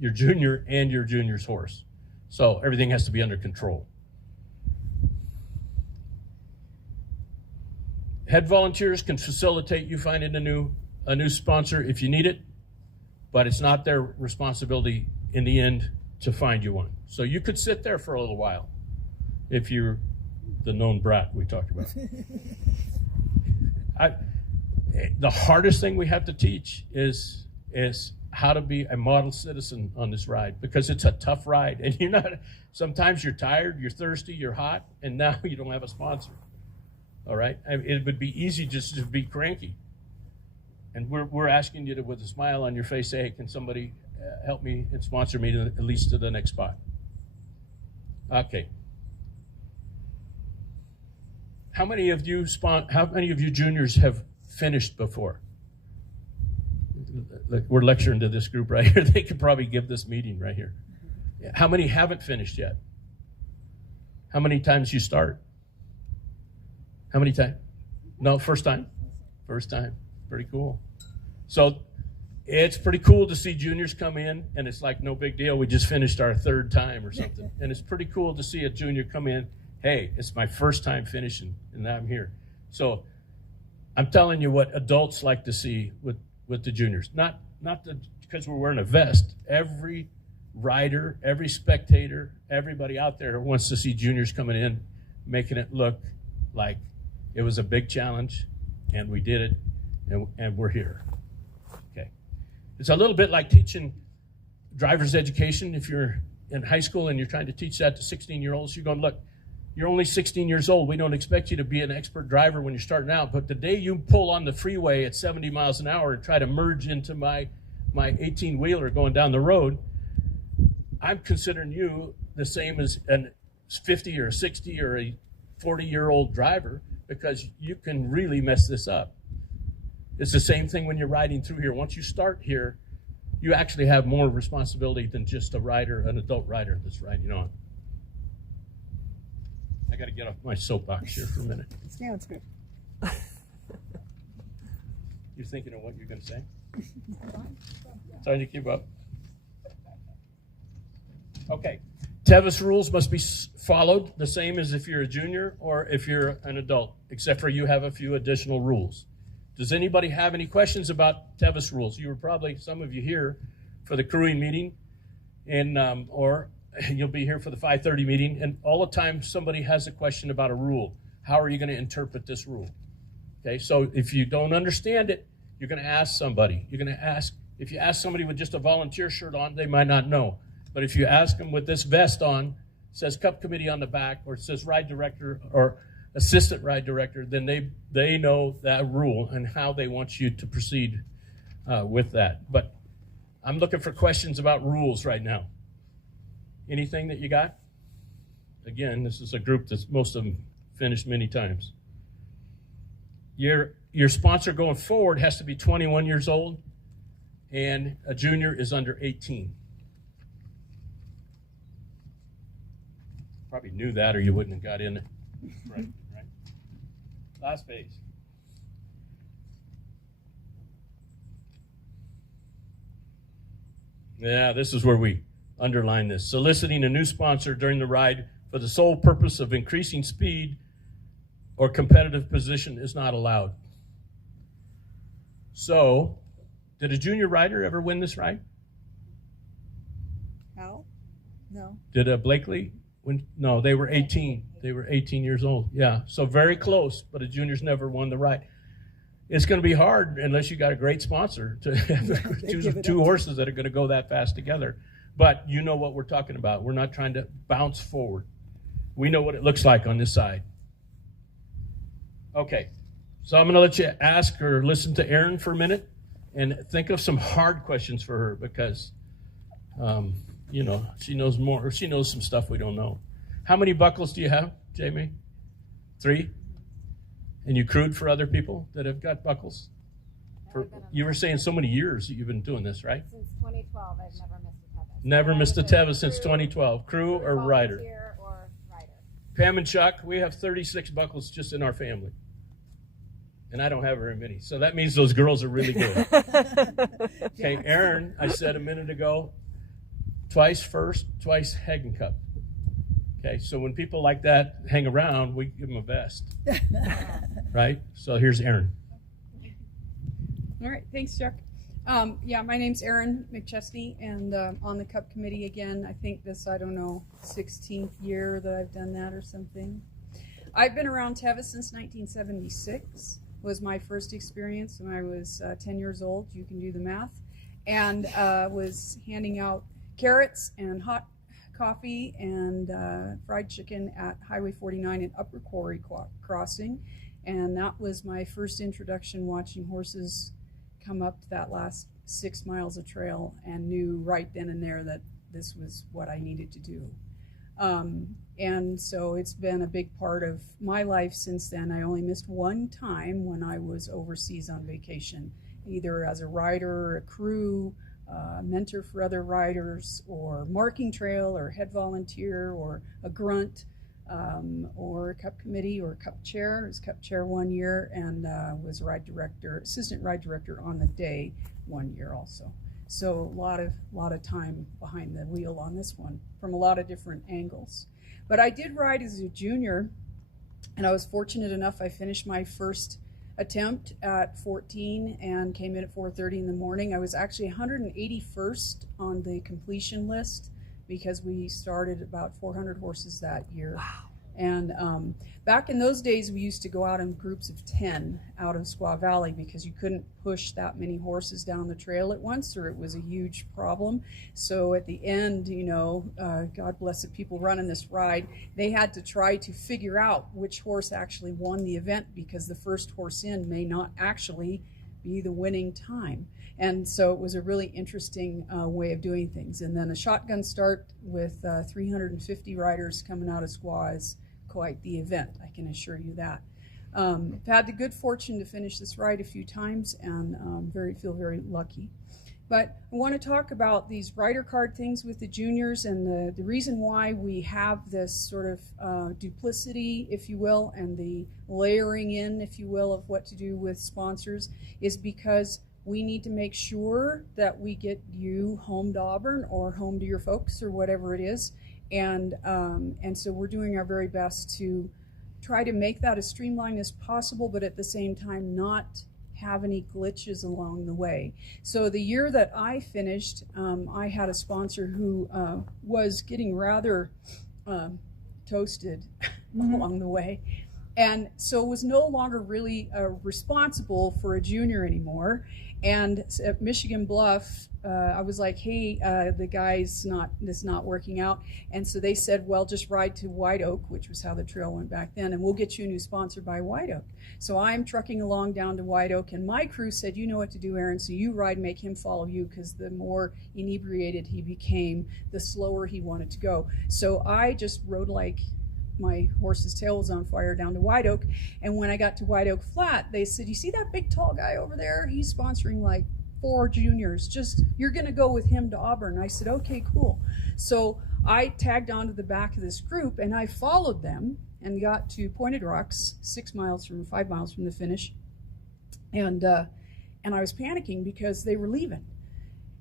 junior and your junior's horse. So everything has to be under control. Head volunteers can facilitate you finding a new sponsor if you need it, but it's not their responsibility in the end to find you one. So you could sit there for a little while if you're the known brat we talked about. The hardest thing we have to teach is how to be a model citizen on this ride, because it's a tough ride, and sometimes you're tired, you're thirsty, you're hot, and now you don't have a sponsor. All right, it would be easy just to be cranky, and we're asking you to, with a smile on your face, say, hey, can somebody help me and sponsor me at least to the next spot? Okay. How many of you juniors have finished before? We're lecturing to this group right here. They could probably give this meeting right here. How many haven't finished yet? How many times you start? How many times? No, first time? First time. Pretty cool. So it's pretty cool to see juniors come in, and it's like no big deal. We just finished our third time or something. And it's pretty cool to see a junior come in. Hey, it's my first time finishing, and now I'm here. So I'm telling you what adults like to see with the juniors. Not because we're wearing a vest. Every rider, every spectator, everybody out there wants to see juniors coming in, making it look like it was a big challenge, and we did it, and we're here. Okay. It's a little bit like teaching driver's education. If you're in high school and you're trying to teach that to 16-year-olds, you're going, look, you're only 16 years old. We don't expect you to be an expert driver when you're starting out, but the day you pull on the freeway at 70 miles an hour and try to merge into my 18-wheeler going down the road, I'm considering you the same as a 50 or 60 or a 40-year-old driver, because you can really mess this up. It's the same thing when you're riding through here. Once you start here, you actually have more responsibility than just a rider, an adult rider that's riding on. I got to get off my soapbox here for a minute. Sounds good. You're thinking of what you're going to say? Trying to keep up. Okay. Tevis rules must be followed the same as if you're a junior or if you're an adult, except for you have a few additional rules. Does anybody have any questions about Tevis rules? You were probably, some of you, here for the crewing meeting, and or you'll be here for the 5:30 meeting, and all the time somebody has a question about a rule. How are you going to interpret this rule? Okay, so if you don't understand it, you're going to ask somebody. You're going to ask, if you ask somebody with just a volunteer shirt on, they might not know. But if you ask them with this vest on, it says Cup Committee on the back, or it says Ride Director or Assistant Ride Director, then they know that rule and how they want you to proceed with that. But I'm looking for questions about rules right now. Anything that you got? Again, this is a group that most of them finished many times. Your sponsor going forward has to be 21 years old, and a junior is under 18. Probably knew that, or you wouldn't have got in it. Right. Last page. Yeah, this is where we underline this. Soliciting a new sponsor during the ride for the sole purpose of increasing speed or competitive position is not allowed. So, did a junior rider ever win this ride? How? No. Did Blakely win? No, they were 18. They were 18 years old. Yeah, so very close, but a junior's never won the ride. It's going to be hard unless you got a great sponsor to choose two horses that are going to go that fast together. But you know what we're talking about. We're not trying to bounce forward. We know what it looks like on this side. Okay, so I'm going to let you ask or listen to Erin for a minute and think of some hard questions for her, because, you know, she knows more. She knows some stuff we don't know. How many buckles do you have, Jamie? 3? And you crewed for other people that have got buckles? You were saying so many years that you've been doing this, right? Since 2012, I've never missed a Tevis. Never missed a Either Tevis since crew, 2012. Crew or rider? volunteer or rider. Pam and Chuck, we have 36 buckles just in our family. And I don't have very many. So that means those girls are really good. Okay, Aaron, I said a minute ago, twice first, twice Hagen Cup. Okay, so when people like that hang around, we give them a vest. Right? So here's Aaron. All right, thanks, Chuck. Yeah, my name's Erin McChesney, and on the Cup Committee again. I think this, 16th year that I've done that or something. I've been around Tevis since 1976. Was my first experience when I was 10 years old. You can do the math. And was handing out carrots and hot coffee and fried chicken at Highway 49 and Upper Quarry Crossing. And that was my first introduction watching horses come up that last 6 miles of trail, and knew right then and there that this was what I needed to do. And so it's been a big part of my life since then. I only missed one time when I was overseas on vacation, either as a rider, a crew, mentor for other riders, or marking trail, or head volunteer, or a grunt, or a Cup Committee, or Cup Chair. I was Cup Chair 1 year, and was assistant ride director on the day 1 year also. So a lot of time behind the wheel on this one from a lot of different angles. But I did ride as a junior, and I was fortunate enough I finished my first attempt at 14 and came in at 4:30 in the morning. I was actually 181st on the completion list because we started about 400 horses that year. Wow. And back in those days, we used to go out in groups of 10 out of Squaw Valley because you couldn't push that many horses down the trail at once, or it was a huge problem. So at the end, God bless the people running this ride, they had to try to figure out which horse actually won the event, because the first horse in may not actually be the winning time. And so it was a really interesting way of doing things. And then a shotgun start with 350 riders coming out of Squaw is quite the event, I can assure you that. I've had the good fortune to finish this ride a few times, and feel very lucky. But I want to talk about these rider card things with the juniors, and the reason why we have this sort of duplicity, if you will, and the layering in, if you will, of what to do with sponsors is because we need to make sure that we get you home to Auburn or home to your folks or whatever it is. And so we're doing our very best to try to make that as streamlined as possible, but at the same time not have any glitches along the way. So the year that I finished, I had a sponsor who was getting rather toasted along the way. And so was no longer really responsible for a junior anymore. And at Michigan Bluff, I was like, hey, the guy's not working out. And so they said, well, just ride to White Oak, which was how the trail went back then, and we'll get you a new sponsor by White Oak. So I'm trucking along down to White Oak, and my crew said, you know what to do, Aaron, so you ride, make him follow you, because the more inebriated he became, the slower he wanted to go. So I just rode like my horse's tail was on fire down to White Oak. And when I got to White Oak Flat, they said, you see that big tall guy over there? He's sponsoring like 4 juniors. Just, you're going to go with him to Auburn. I said, okay, cool. So I tagged onto the back of this group, and I followed them and got to Pointed Rocks, 5 miles from the finish. And I was panicking because they were leaving.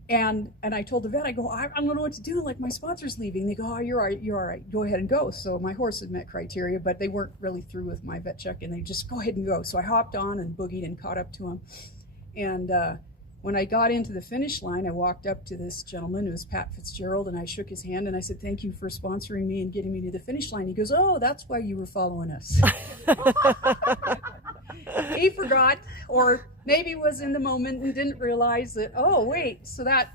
And I told the vet, I go, I don't know what to do. Like, my sponsor's leaving. They go, oh, you're all right. Go ahead and go. So my horse had met criteria, but they weren't really through with my vet check, and they just go ahead and go. So I hopped on and boogied and caught up to him. And when I got into the finish line, I walked up to this gentleman who was Pat Fitzgerald, and I shook his hand, and I said, thank you for sponsoring me and getting me to the finish line. He goes, oh, that's why you were following us. He forgot, or maybe was in the moment and didn't realize that, oh, wait, so that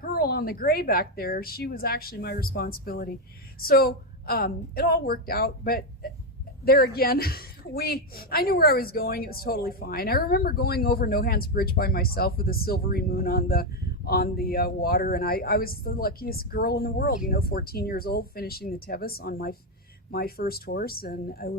girl on the gray back there, she was actually my responsibility. So it all worked out, but there again, I knew where I was going. It was totally fine. I remember going over No Hands Bridge by myself with a silvery moon on the water, and I was the luckiest girl in the world, 14 years old, finishing the Tevis on my first horse, and it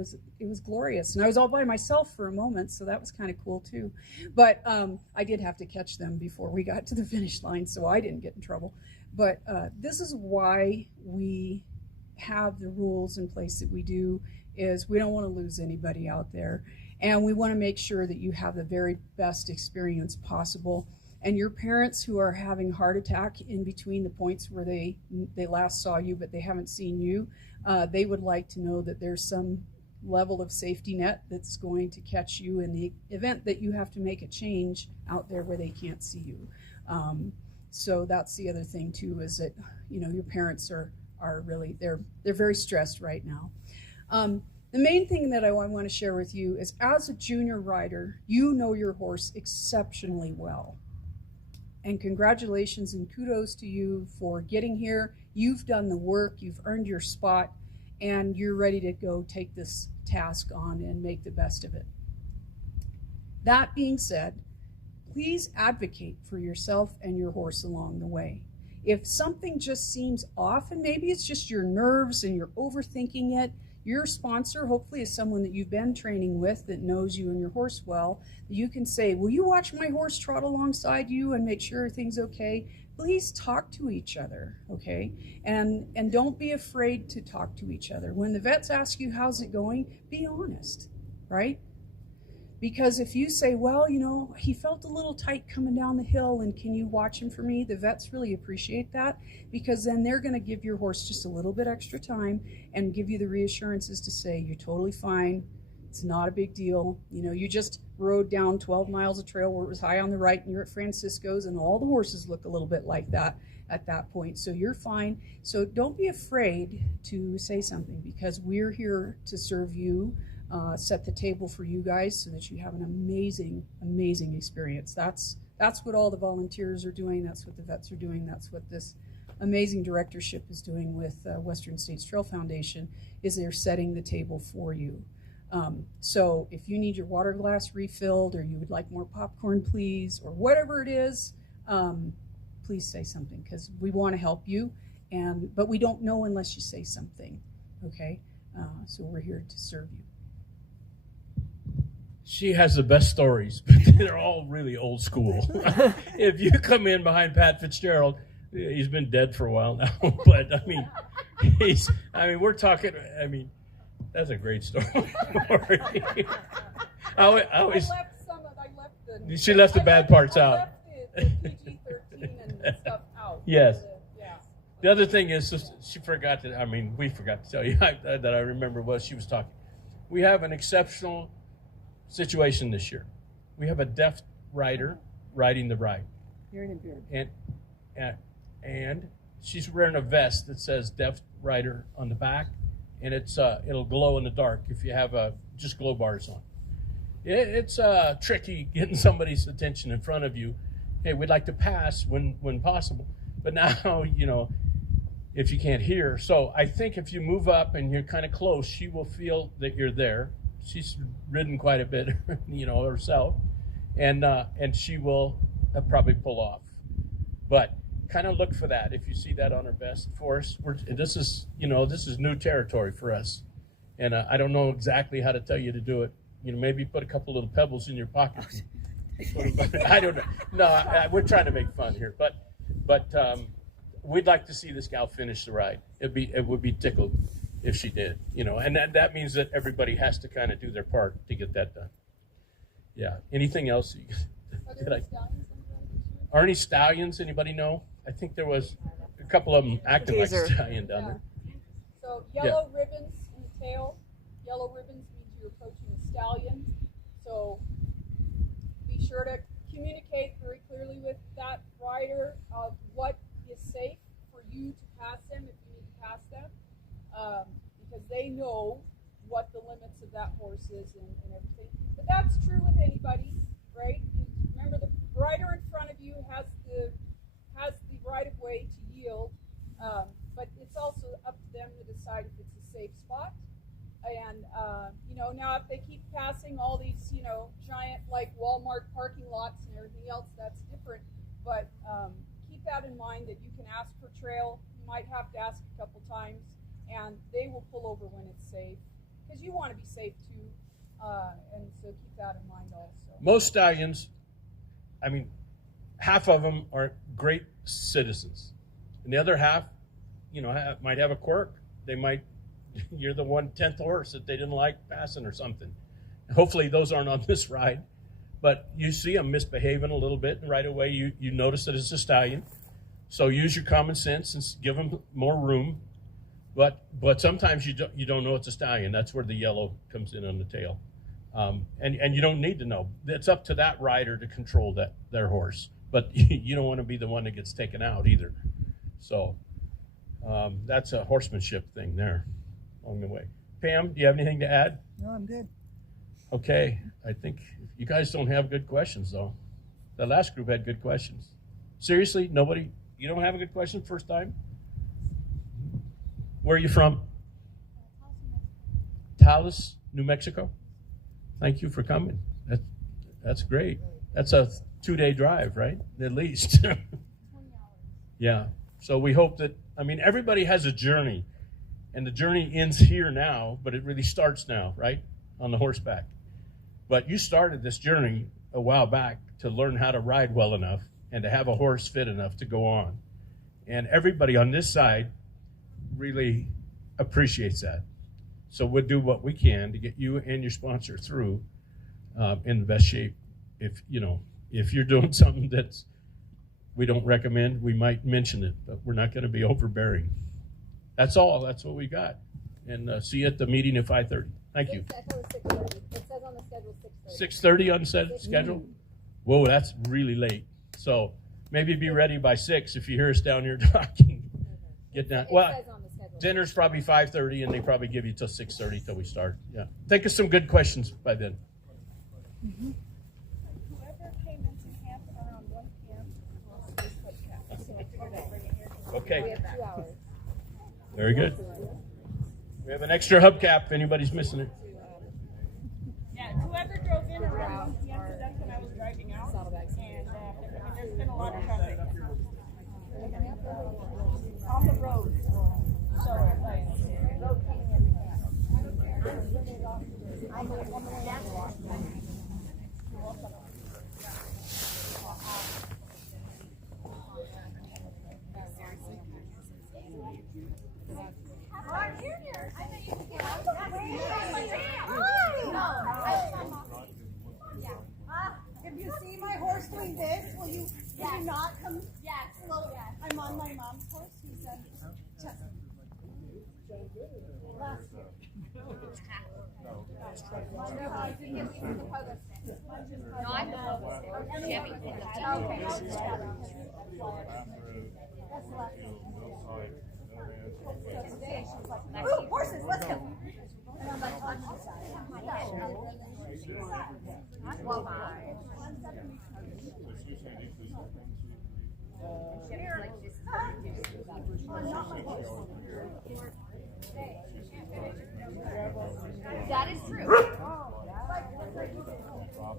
was glorious. And I was all by myself for a moment, so that was kind of cool too. But I did have to catch them before we got to the finish line, so I didn't get in trouble. But this is why we have the rules in place that we do, is we don't want to lose anybody out there. And we want to make sure that you have the very best experience possible. And your parents who are having heart attack in between the points where they last saw you but they haven't seen you, they would like to know that there's some level of safety net that's going to catch you in the event that you have to make a change out there where they can't see you. So that's the other thing too, is that, you know, your parents are really, they're very stressed right now. The main thing that I want to share with you is, as a junior rider, you know your horse exceptionally well. And congratulations and kudos to you for getting here. You've done the work, you've earned your spot, and you're ready to go take this task on and make the best of it. That being said, please advocate for yourself and your horse along the way. If something just seems off, and maybe it's just your nerves and you're overthinking it, your sponsor hopefully is someone that you've been training with that knows you and your horse well. You can say, will you watch my horse trot alongside you and make sure everything's okay? Please talk to each other, okay? And don't be afraid to talk to each other. When the vets ask you, how's it going? Be honest, right? Because if you say, well, you know, he felt a little tight coming down the hill, and can you watch him for me? The vets really appreciate that, because then they're going to give your horse just a little bit extra time and give you the reassurances to say, you're totally fine. It's not a big deal. You know, you just rode down 12 miles of trail where it was high on the right, and you're at Francisco's, and all the horses look a little bit like that at that point. So you're fine. So don't be afraid to say something, because we're here to serve you. Set the table for you guys so that you have an amazing, amazing experience. That's what all the volunteers are doing. That's what the vets are doing. That's what this amazing directorship is doing with Western States Trail Foundation, is they're setting the table for you. So if you need your water glass refilled, or you would like more popcorn, please, or whatever it is, please say something, because we want to help you, but we don't know unless you say something, okay? So we're here to serve you. She has the best stories, but they're all really old school. If you come in behind Pat Fitzgerald, he's been dead for a while now, but we're talking, that's a great story. She left the bad parts out. The PG-13 and stuff out. Yes. Yeah. The other thing is, she forgot to, we forgot to tell you that I remember what she was talking. We have an exceptional situation this year. We have a deaf rider riding the ride. Hearing impaired. And she's wearing a vest that says deaf rider on the back, and it'll glow in the dark if you have just glow bars on. It's tricky getting somebody's attention in front of you. Hey, we'd like to pass when possible. But now, if you can't hear. So I think if you move up and you're kind of close, she will feel that you're there. She's ridden quite a bit, herself, and she will probably pull off. But kind of look for that. If you see that on her vest for us, this is new territory for us, and I don't know exactly how to tell you to do it. Maybe put a couple little pebbles in your pocket. I don't know. No, we're trying to make fun here, but we'd like to see this gal finish the ride. It would be tickled if she did, and that means that everybody has to kind of do their part to get that done. Yeah. Anything else? Are any stallions? Anybody know? I think there was a couple of them acting like a stallion down there. So yellow ribbons in the tail. Yellow ribbons means you're approaching a stallion. So be sure to communicate very clearly with that rider of what is safe for you to pass them if you need to pass them. Because they know what the limits of that horse is and everything. But that's true with anybody, right? Remember, the rider in front of you has the right of way to yield, but it's also up to them to decide if it's a safe spot. And now if they keep passing all these giant like Walmart parking lots and everything else, that's different. But keep that in mind, that you can ask for trail. You might have to ask a couple times. and they will pull over when it's safe, because you want to be safe too, and so keep that in mind also. Most stallions, I mean, half of them are great citizens, and the other half, you know, might have a quirk. They might, you're the 1/10th horse that they didn't like passing or something. Hopefully those aren't on this ride, but you see them misbehaving a little bit, and right away you notice that it's a stallion. So use your common sense and give them more room. But sometimes you don't know it's a stallion. That's where the yellow comes in on the tail, and you don't need to know. It's up to that rider to control their horse. But you don't want to be the one that gets taken out either. So that's a horsemanship thing there along the way. Pam, do you have anything to add? No, I'm good. Okay, I think you guys don't have good questions though. The last group had good questions. Seriously, nobody? You don't have a good question first time? Where are you from? Tevis, New Mexico. Thank you for coming. That's great. That's a 2-day drive, right? At least. Yeah. So we hope that, I mean, everybody has a journey, and the journey ends here now, but it really starts now, right? On the horseback. But you started this journey a while back to learn how to ride well enough and to have a horse fit enough to go on. And everybody on this side really appreciates that. So we'll do what we can to get you and your sponsor through in the best shape. If you're doing something that's we don't recommend, we might mention it, but we're not going to be overbearing. That's all. That's what we got. And see you at the meeting at 5:30. Thank you. I thought it was 6:30. It says on the schedule 6:30. 6:30 on the schedule? Whoa, that's really late. So maybe be ready by 6 if you hear us down here talking. Get down. Well, dinner's probably 5:30, and they probably give you till 6:30 till we start. Yeah. Think of some good questions by then. Mm-hmm. Whoever came into camp around 1 p.m. lost this webcam, so I figured I'd bring it here. Okay. We have 2 hours. Very good. We have an extra hubcap if anybody's missing it. Yeah, whoever drove in around 1 p.m. because that's when I was driving out, and there's been a lot of traffic on the road. So like rotating in the camp. Junior, I bet you could get out. If you see my horse doing this, will you not come? Yes. Well, I'm on my mom's horse who's on Chestnut. Last year. No, I'm the pogo stick. Jimmy did That's the last one. So today she's like, ooh, horses, let's go. And I'm like, on my side. well, bye. Not my horse. That is true.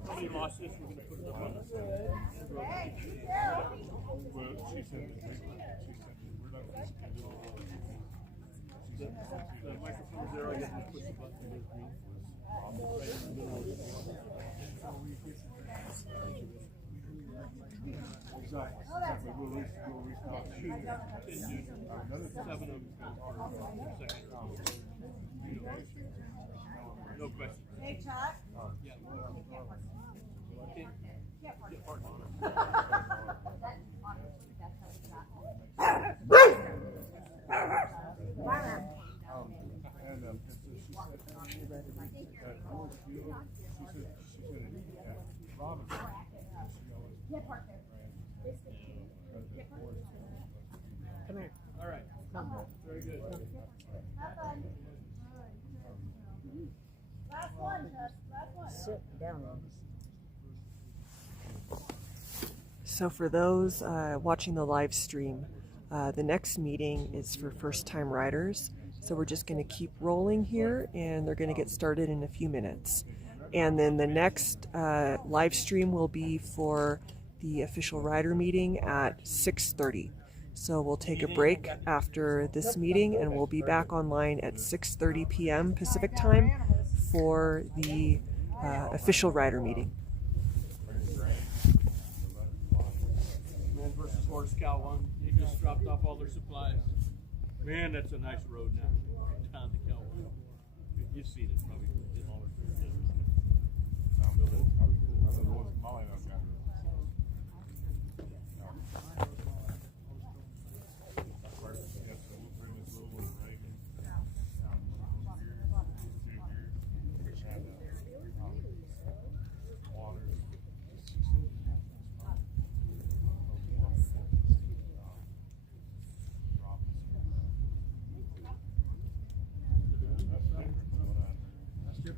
Somebody lost this, we're going to put it on. Hey, you Well, she said, we're not going to do it. The microphone's there, I guess we push the button, it is green. Exactly. We'll restart. None of the 7 of them is going to start in the second round. No question. Hey, Chuck. Yeah. Come here. All right. Very good. Have fun. Last one, Chuck. Last one. Sit down. So for those watching the live stream, the next meeting is for first-time riders. So we're just going to keep rolling here, and they're going to get started in a few minutes. And then the next live stream will be for the official rider meeting at 6:30. So we'll take a break after this meeting and we'll be back online at 6:30 p.m. Pacific time for the official rider meeting. Man versus horse cow one. They just dropped off all their supplies. Man, that's a nice road now. Down to cow one. You've seen it probably.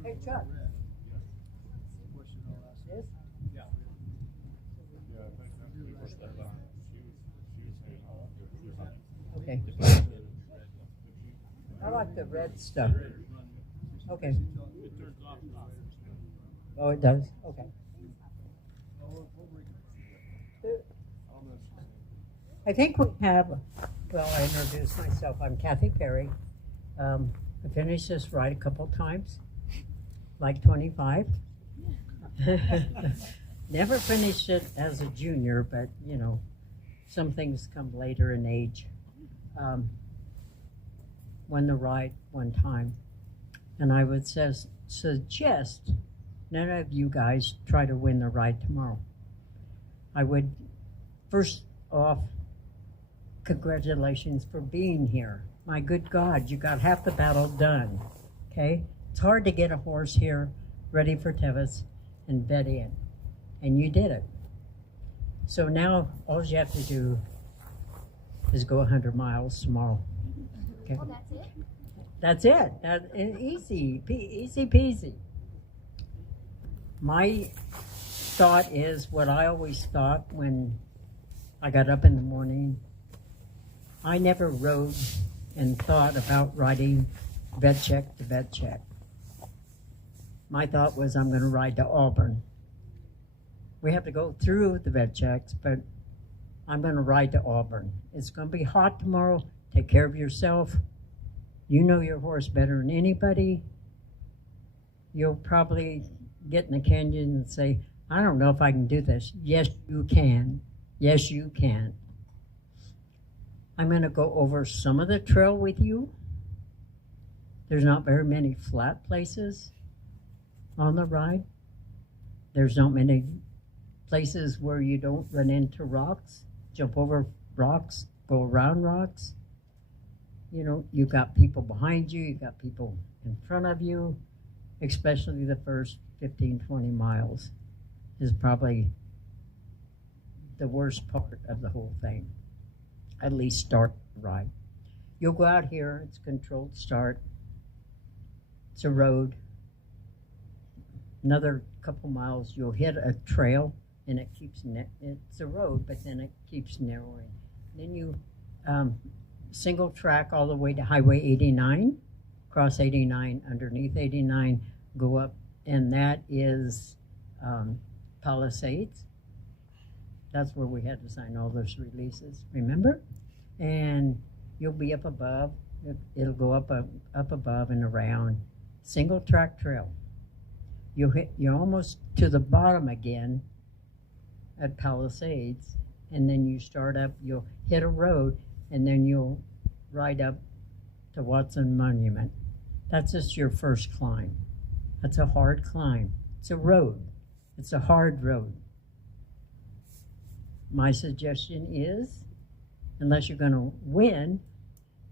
Hey, Chuck. This? Okay. I like the red stuff. Okay. Oh, it does? Okay. I think we have, well, I introduced myself. I'm Kathy Perry. I finished this ride a couple times, like 25. Never finished it as a junior, but you know, some things come later in age. Won the ride one time, and I would suggest none of you guys try to win the ride tomorrow. I would, first off, congratulations for being here. My good God, you got half the battle done, okay? It's hard to get a horse here ready for Tevis and bed in, and you did it. So now all you have to do is go 100 miles tomorrow. Okay? Well, that's it. That's it. Easy peasy. My thought is what I always thought when I got up in the morning. I never rode and thought about riding vet check to vet check. My thought was I'm going to ride to Auburn. We have to go through the vet checks, but I'm going to ride to Auburn. It's going to be hot tomorrow. Take care of yourself. You know your horse better than anybody. You'll probably get in the canyon and say, I don't know if I can do this. Yes, you can. Yes, you can. I'm going to go over some of the trail with you. There's not very many flat places on the ride. There's not many places where you don't run into rocks, jump over rocks, go around rocks. You know, you got people behind you, you got people in front of you, especially the first 15, 20 miles is probably the worst part of the whole thing. At least start the ride. You'll go out here, it's controlled start. It's a road. Another couple miles, you'll hit a trail and it keeps, it's a road, but then it keeps narrowing. Then you single track all the way to Highway 89, cross 89, underneath 89, go up, and that is Palisades. That's where we had to sign all those releases, remember? And you'll be up above, it'll go up above and around. Single track trail. You're almost to the bottom again at Palisades, and then you start up, you'll hit a road, and then you'll ride up to Watson Monument. That's just your first climb. That's a hard climb. It's a road. It's a hard road. My suggestion is, unless you're going to win,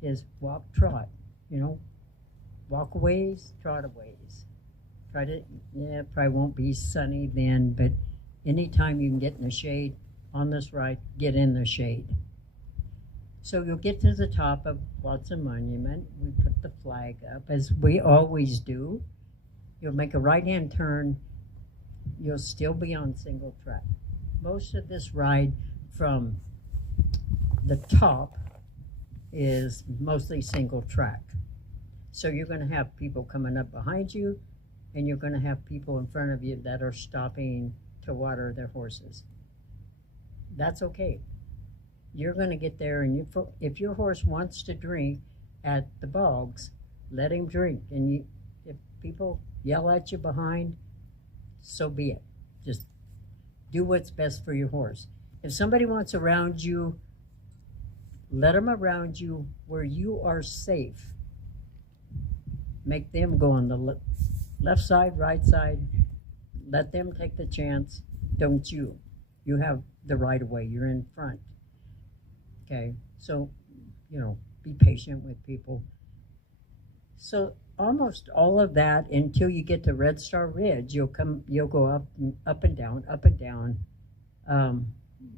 is walk, trot. You know, walk a ways, trot a ways. Try to, yeah, it probably won't be sunny then, but anytime you can get in the shade on this ride, get in the shade. So you'll get to the top of Watson Monument. We put the flag up, as we always do. You'll make a right-hand turn. You'll still be on single track. Most of this ride from the top is mostly single track. So you're going to have people coming up behind you, and you're going to have people in front of you that are stopping to water their horses. That's okay. you're going to get there, and if your horse wants to drink at the bogs, let him drink. And if people yell at you behind, so be it. Just do what's best for your horse. If somebody wants around you, let them around you where you are safe. Make them go on the left side, right side. Let them take the chance. Don't you. You have the right of way. You're in front. Okay, so, be patient with people. So almost all of that until you get to Red Star Ridge, you'll go up and down, up and down.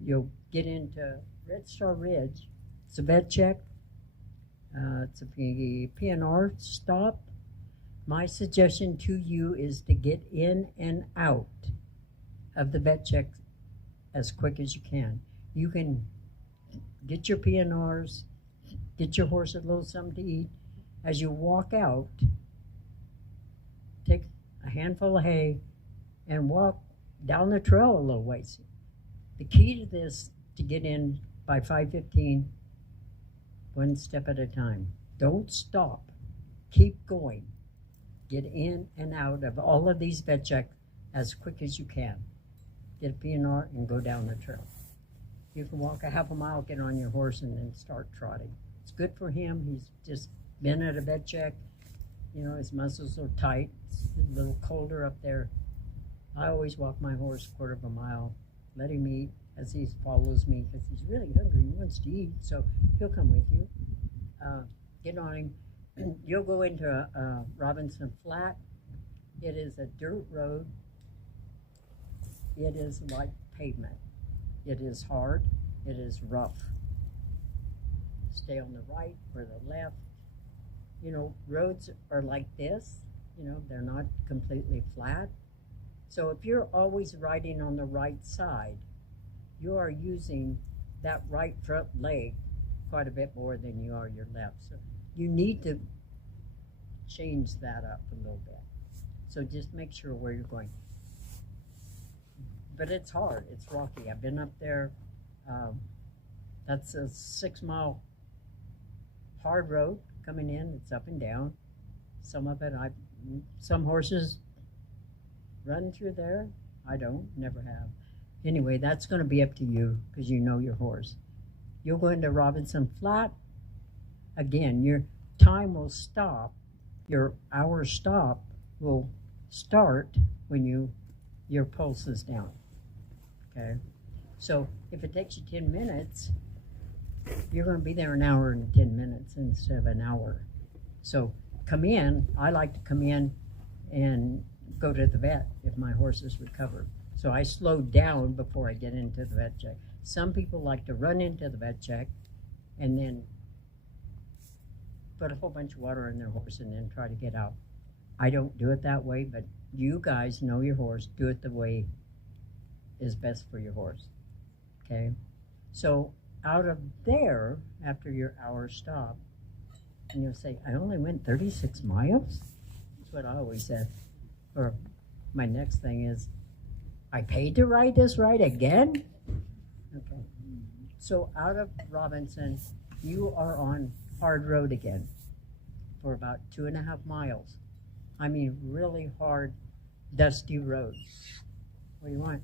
You'll get into Red Star Ridge. It's a vet check. It's a PNR stop. My suggestion to you is to get in and out of the vet check as quick as you can. You can get your PNRs, get your horse a little something to eat. As you walk out, take a handful of hay and walk down the trail a little ways. The key to this, to get in by 5:15, one step at a time. Don't stop. Keep going. Get in and out of all of these vet checks as quick as you can. Get a PNR and go down the trail. You can walk a half a mile, get on your horse, and then start trotting. It's good for him. He's just been at a vet check. His muscles are tight. It's a little colder up there. I always walk my horse a quarter of a mile, let him eat as he follows me because he's really hungry. He wants to eat, so he'll come with you. Get on him. You'll go into Robinson Flat. It is a dirt road. It is like pavement. It is hard. It is rough. Stay on the right or the left. Roads are like this. They're not completely flat. So if you're always riding on the right side, you are using that right front leg quite a bit more than you are your left. So you need to change that up a little bit. So just make sure where you're going. But it's hard. It's rocky. I've been up there. That's a 6-mile hard road coming in. It's up and down. Some of it, some horses run through there. I don't, never have. Anyway, that's going to be up to you because you know your horse. You'll go into Robinson Flat. Again, your time will stop. Your hour stop will start when your pulse is down. Okay? So if it takes you 10 minutes, you're going to be there an hour and 10 minutes instead of an hour. So come in. I like to come in and go to the vet if my horse is recovered. So I slow down before I get into the vet check. Some people like to run into the vet check and then put a whole bunch of water in their horse and then try to get out. I don't do it that way, but you guys know your horse. Do it the way is best for your horse. Okay? So out of there, after your hour stop, and you'll say, I only went 36 miles? That's what I always said. Or my next thing is, I paid to ride this ride again? Okay. So out of Robinson, you are on hard road again for about 2.5 miles. I mean, really hard, dusty road. What do you want?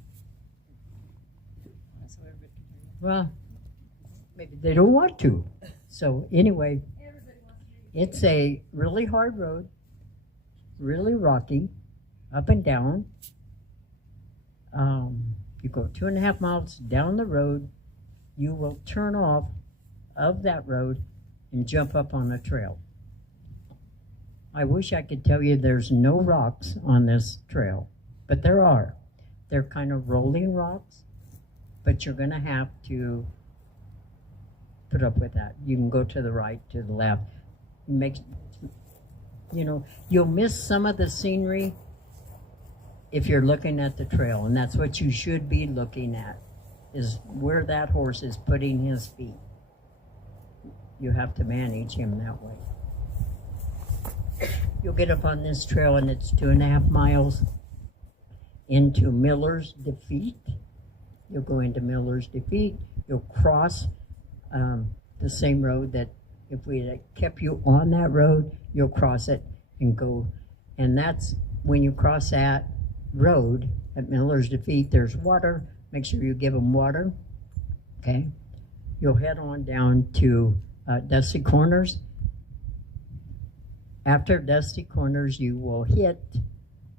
Well, maybe they don't want to. So anyway, it's a really hard road, really rocky, up and down. You go 2.5 miles down the road, you will turn off of that road and jump up on a trail. I wish I could tell you there's no rocks on this trail, but there are. They're kind of rolling rocks, but you're going to have to put up with that. You can go to the right, to the left. You'll miss some of the scenery if you're looking at the trail, and that's what you should be looking at, is where that horse is putting his feet. You have to manage him that way. You'll get up on this trail, and it's 2.5 miles into Miller's Defeat. You'll go into Miller's Defeat. You'll cross the same road that if we had kept you on that road, you'll cross it and go. And that's when you cross that road at Miller's Defeat, there's water. Make sure you give them water. Okay. You'll head on down to Dusty Corners. After Dusty Corners, you will hit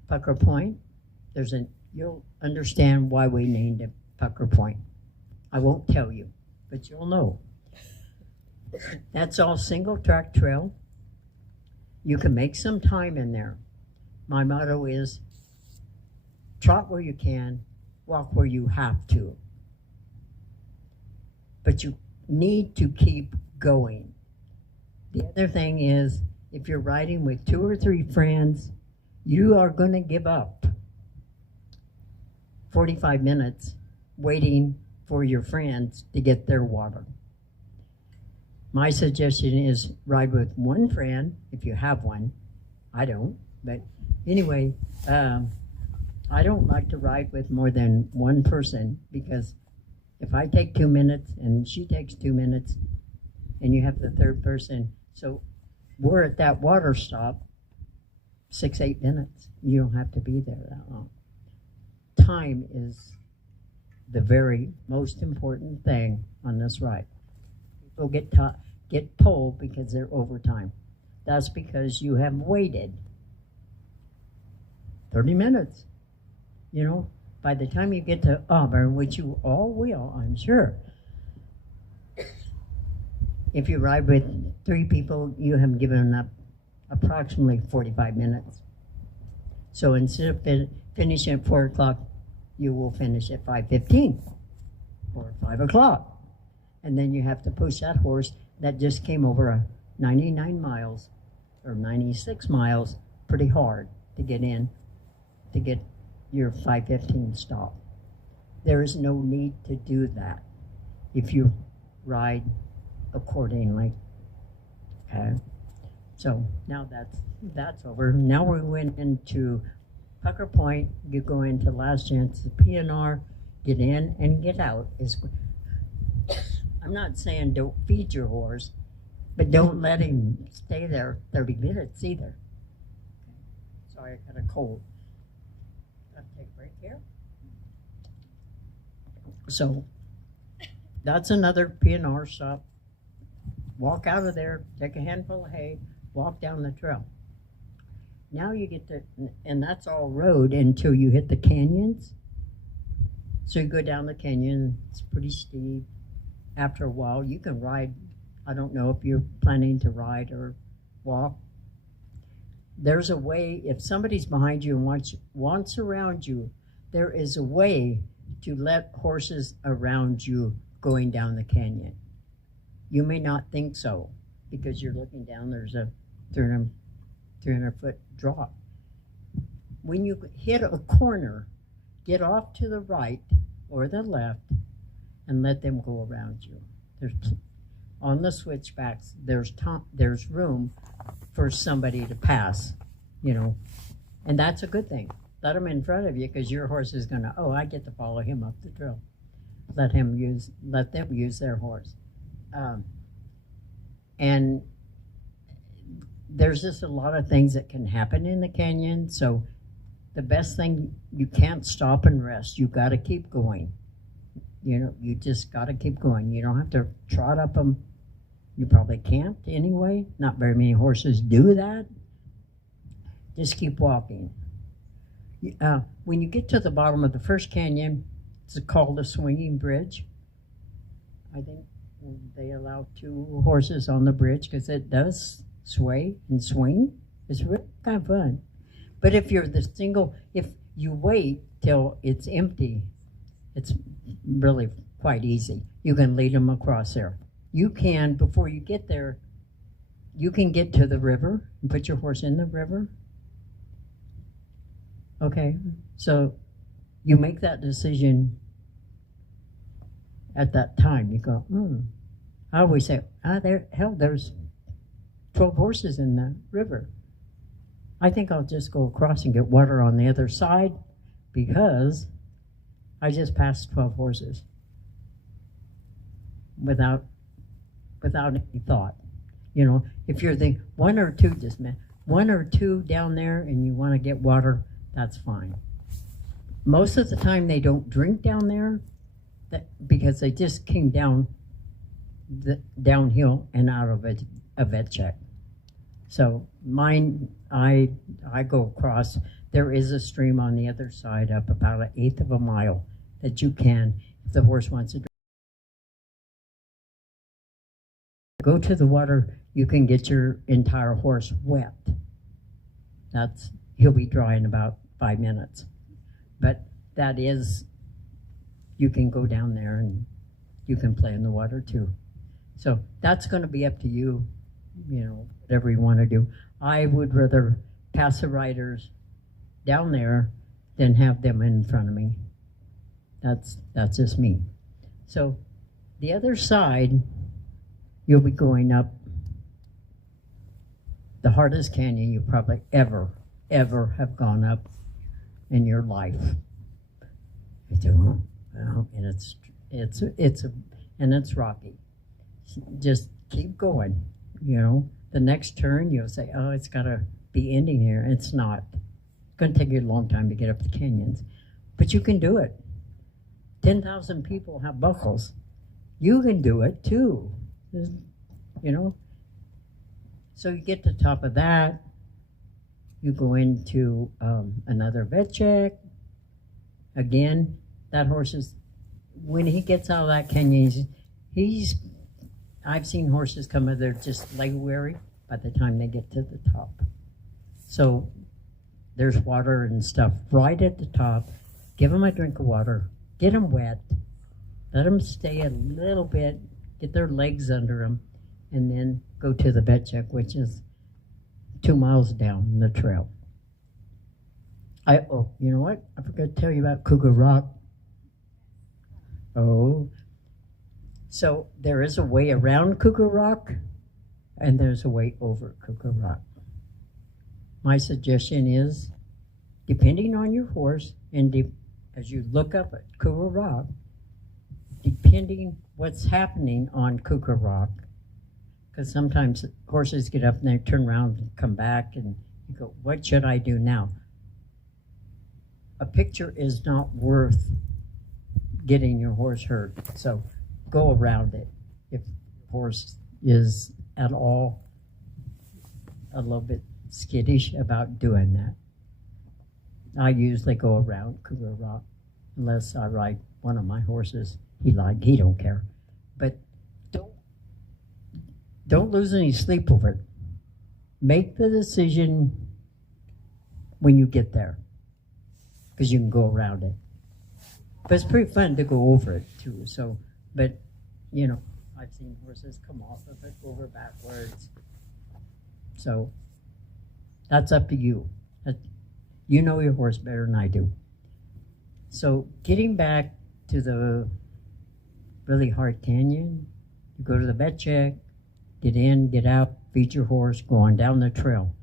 Pucker Point. You'll understand why we named it Pucker Point. I won't tell you, but you'll know. That's all single track trail. You can make some time in there. My motto is trot where you can, walk where you have to. But you need to keep going. The other thing is, if you're riding with 2 or 3 friends, you are going to give up 45 minutes waiting for your friends to get their water. My suggestion is ride with one friend, if you have one. I don't, but anyway, I don't like to ride with more than one person, because if I take 2 minutes and she takes 2 minutes and you have the third person, so we're at that water stop 6-8 minutes. You don't have to be there that long. Time is the very most important thing on this ride. People get pulled because they're overtime. That's because you have waited 30 minutes. You know, by the time you get to Auburn, which you all will, I'm sure, if you ride with 3 people, you have given up approximately 45 minutes. So instead of finishing at 4 o'clock, you will finish at 5:15 or 5 o'clock. And then you have to push that horse that just came over 99 miles or 96 miles pretty hard to get in, to get your 5:15 stop. There is no need to do that if you ride accordingly. Okay, so now that's over. Now we went into Pucker Point. You go into Last Chance, the PNR, get in and get out. I'm not saying don't feed your horse, but don't let him stay there 30 minutes either. Sorry, I got a cold. I'll take a break here. So that's another PNR stop. Walk out of there, take a handful of hay, walk down the trail. Now you get to, and that's all road until you hit the canyons. So you go down the canyon, it's pretty steep. After a while, you can ride. I don't know if you're planning to ride or walk. There's a way, if somebody's behind you and wants around you, there is a way to let horses around you going down the canyon. You may not think so, because you're looking down, there's a 300-foot drop. When you hit a corner, get off to the right or the left and let them go around you. On the switchbacks, there's room for somebody to pass, you know, and that's a good thing. Let them in front of you, because your horse is gonna, I get to follow him up the trail. Let them use their horse. And there's just a lot of things that can happen in the canyon. So the best thing, you can't stop and rest. You got to keep going. You know, you just got to keep going. You don't have to trot up them. You probably can't anyway. Not very many horses do that. Just keep walking. When you get to the bottom of the first canyon, it's called a swinging bridge. I think they allow 2 horses on the bridge because it does sway and swing. It's really kind of fun. But if you wait till it's empty, it's really quite easy. You can lead them across there. You can, before you get there, you can get to the river and put your horse in the river. Okay, so you make that decision at that time. You go, I always say, there's 12 horses in the river. I think I'll just go across and get water on the other side, because I just passed 12 horses without without any thought. You know, if you're the one or two down there and you want to get water, that's fine. Most of the time they don't drink down there because they just came downhill and out of a vet check. So mine, I go across. There is a stream on the other side up about 1/8 of a mile that you can, if the horse wants to go to the water, you can get your entire horse wet. He'll be dry in about 5 minutes. But that is, you can go down there and you can play in the water too. So that's going to be up to you, you know, whatever you want to do. I would rather pass the riders down there than have them in front of me. That's just me. So the other side, you'll be going up the hardest canyon you probably ever have gone up in your life. And it's rocky. Just keep going. You know, the next turn you'll say, "Oh, it's got to be ending here." It's not. It's going to take you a long time to get up the canyons, but you can do it. 10,000 people have buckles. You can do it too. You know. So you get to the top of that. You go into another vet check. Again, that horse is, when he gets out of that canyon, I've seen horses come in there just leg weary by the time they get to the top. So there's water and stuff right at the top. Give them a drink of water. Get them wet. Let them stay a little bit. Get their legs under them. And then go to the vet check, which is 2 miles down the trail. You know what? I forgot to tell you about Cougar Rock. Oh. So there is a way around Cougar Rock, and there's a way over Cougar Rock. My suggestion is, depending on your horse, and as you look up at Cougar Rock, depending what's happening on Cougar Rock, because sometimes horses get up and they turn around and come back, and you go, "What should I do now?" A picture is not worth getting your horse hurt, so go around it. If the horse is at all a little bit skittish about doing that, I usually go around Cougar Rock, unless I ride one of my horses. He don't care, but don't lose any sleep over it. Make the decision when you get there, because you can go around it. But it's pretty fun to go over it too. So, but you know, I've seen horses come off of it, over backwards. So that's up to you. You know your horse better than I do. So getting back to the really hard canyon, you go to the vet check, get in, get out, feed your horse, go on down the trail.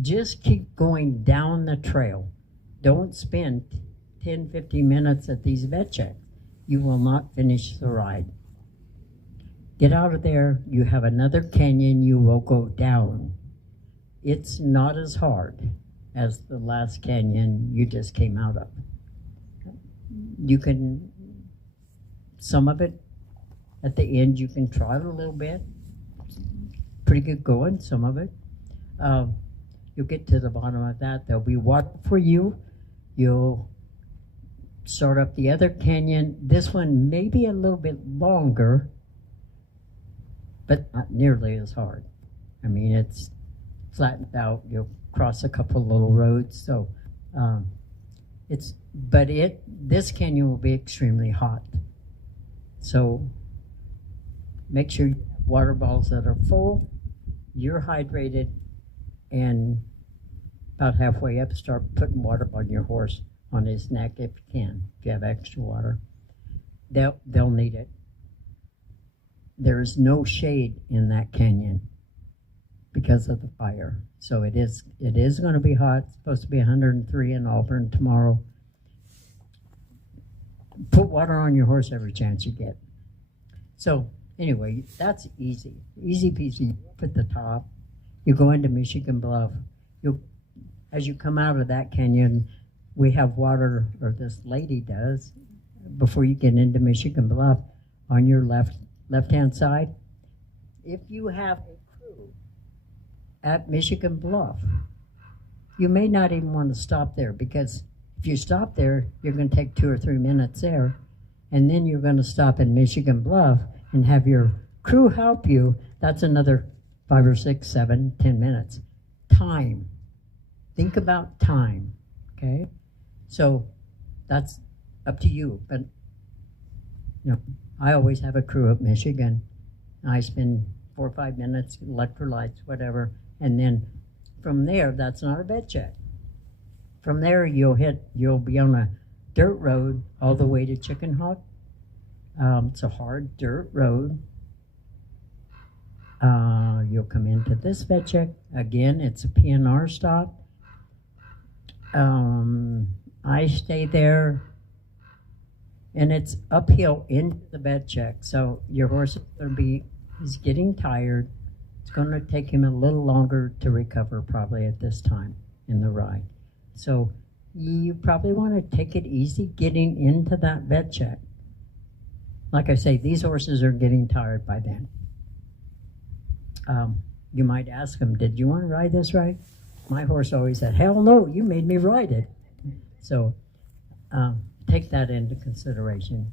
Just keep going down the trail. Don't spend 10, 15 minutes at these vet checks. You will not finish the ride. Get out of there. You have another canyon you will go down. It's not as hard as the last canyon you just came out of. You can, some of it, at the end you can trot a little bit. Pretty good going, some of it. You'll get to the bottom of that. There'll be water for you. You'll start up the other canyon. This one may be a little bit longer, but not nearly as hard. I mean, it's flattened out. You'll cross a couple little roads. So this canyon will be extremely hot. So make sure you have water bottles that are full, you're hydrated, and about halfway up, start putting water on your horse, on his neck if you can, if you have extra water. They'll need it. There is no shade in that canyon because of the fire. So it is going to be hot. It's supposed to be 103 in Auburn tomorrow. Put water on your horse every chance you get. So Anyway, that's easy. Easy peasy. You up at the top. You go into Michigan Bluff. As you come out of that canyon, we have water, or this lady does, before you get into Michigan Bluff, on your left-hand side. If you have a crew at Michigan Bluff, you may not even want to stop there, because if you stop there, you're going to take 2 or 3 minutes there, and then you're going to stop in Michigan Bluff and have your crew help you. That's another 5 or 6, 7, 10 minutes. Time. Think about time, okay? So that's up to you, but I always have a crew at Michigan. I spend 4 or 5 minutes, electrolytes, whatever, and then from there, that's not a bed check. From there, you'll be on a dirt road all the way to Chicken Hawk. It's a hard dirt road. You'll come into this bed check. Again, it's a PNR stop. I stay there, and it's uphill into the bed check. So your horse he's getting tired. It's going to take him a little longer to recover probably at this time in the ride. So you probably want to take it easy getting into that bed check. Like I say, these horses are getting tired by then. You might ask them, did you want to ride this ride? My horse always said, hell no, you made me ride it. So take that into consideration.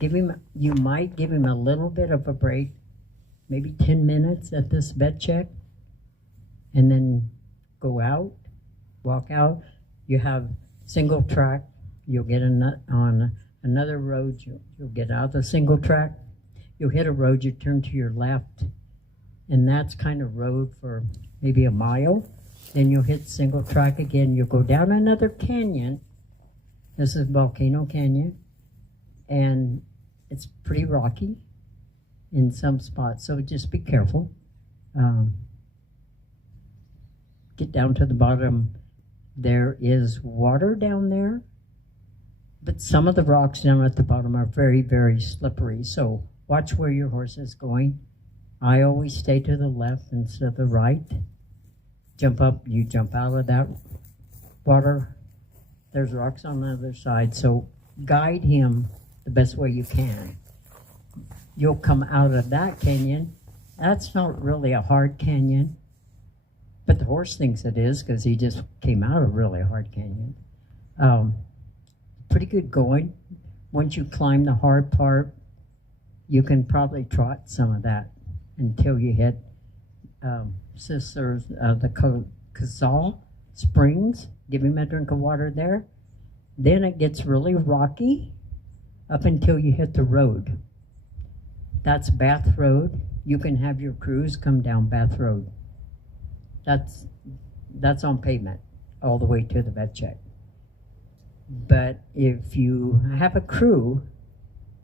You might give him a little bit of a break, maybe 10 minutes at this bed check, and then go out, walk out. You have single track. You'll get on another road. You'll get out of the single track. You'll hit a road, you turn to your left, and that's kind of road for maybe a mile. Then you'll hit single track again. You'll go down another canyon. This is Volcano Canyon, and it's pretty rocky in some spots, so just be careful. Get down to the bottom. There is water down there, but some of the rocks down at the bottom are very, very slippery, so watch where your horse is going. I always stay to the left instead of the right. Jump up, you jump out of that water. There's rocks on the other side, so guide him the best way you can. You'll come out of that canyon. That's not really a hard canyon, but the horse thinks it is because he just came out of a really hard canyon. Pretty good going. Once you climb the hard part, you can probably trot some of that until you hit Sisters, the Kazal Springs. Give him a drink of water there. Then it gets really rocky up until you hit the road. That's Bath Road. You can have your crews come down Bath Road. That's on pavement all the way to the vet check. But if you have a crew,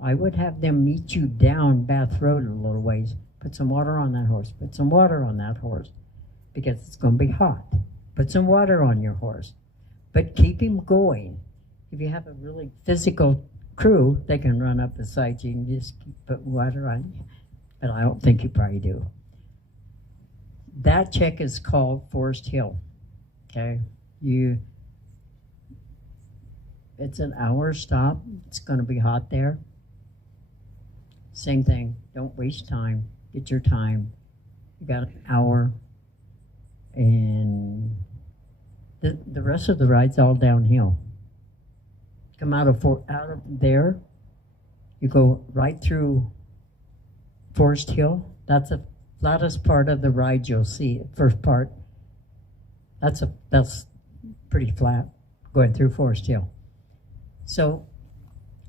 I would have them meet you down Bath Road a little ways. Put some water on that horse. Put some water on that horse because it's going to be hot. Put some water on your horse. But keep him going. If you have a really physical crew, they can run up beside you and just put water on you. But I don't think you probably do. That check is called Forest Hill. Okay? It's an hour stop. It's going to be hot there. Same thing. Don't waste time. Get your time. You got an hour. And the rest of the ride's all downhill. Come out of there. You go right through Forest Hill. That's the flattest part of the ride you'll see. First part. That's pretty flat going through Forest Hill. So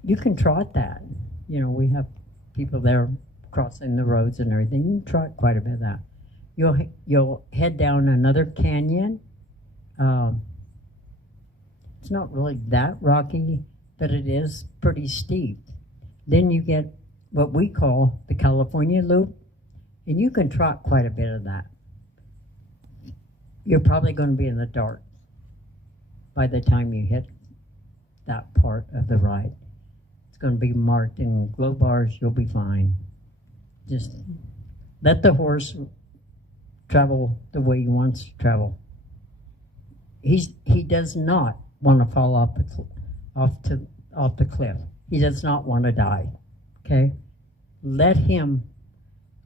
you can trot that. You know, we have people there crossing the roads and everything. You can trot quite a bit of that. You'll head down another canyon. It's not really that rocky, but it is pretty steep. Then you get what we call the California Loop, and you can trot quite a bit of that. You're probably going to be in the dark by the time you hit that part of the ride. It's going to be marked in glow bars. You'll be fine. Just let the horse travel the way he wants to travel. He does not want to fall off the cliff. He does not want to die. Okay? Let him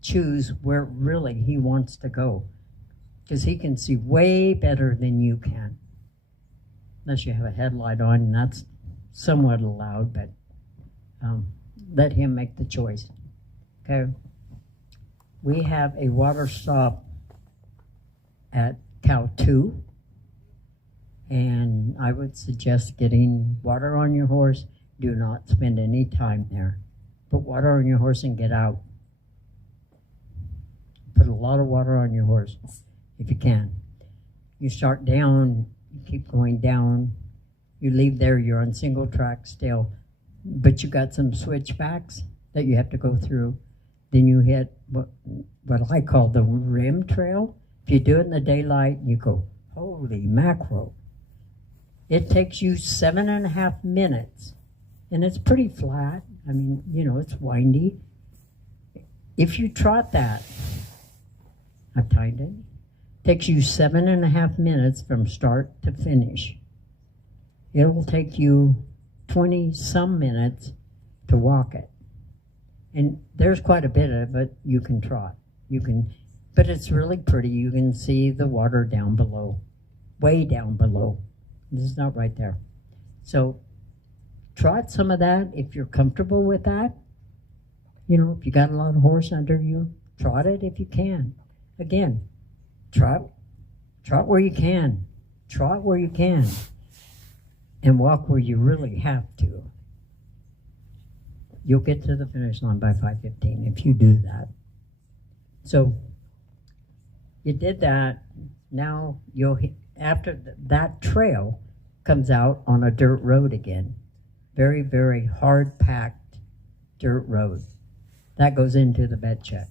choose where really he wants to go, because he can see way better than you can. Unless you have a headlight on, and that's somewhat allowed, but let him make the choice. Okay? We have a water stop at Cow 2, and I would suggest getting water on your horse. Do not spend any time there. Put water on your horse and get out. Put a lot of water on your horse if you can. You start down, you keep going down. You leave there, you're on single track still, but you got some switchbacks that you have to go through. Then you hit what I call the rim trail. If you do it in the daylight, you go, holy mackerel. It takes you 7.5 minutes, and it's pretty flat. I mean, you know, it's windy. If you trot that, I've timed it, takes you 7.5 minutes from start to finish. It will take you 20-some minutes to walk it. And there's quite a bit of it you can trot. But it's really pretty. You can see the water down below, way down below. This is not right there. So trot some of that if you're comfortable with that. You know, if you got a lot of horse under you, trot it if you can. Again, trot where you can. Trot where you can. And walk where you really have to. You'll get to the finish line by 5:15 if you do that. So you did that. Now after that trail comes out on a dirt road again. Very, very hard packed dirt road. That goes into the bed check.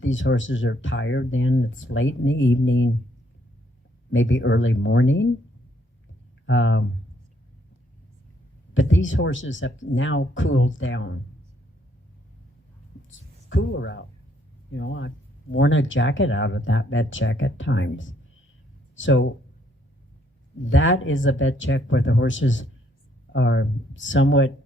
These horses are tired then. It's late in the evening, maybe early morning. But these horses have now cooled down. It's cooler out. You know, I've worn a jacket out of that bed check at times. So that is a bed check where the horses are somewhat,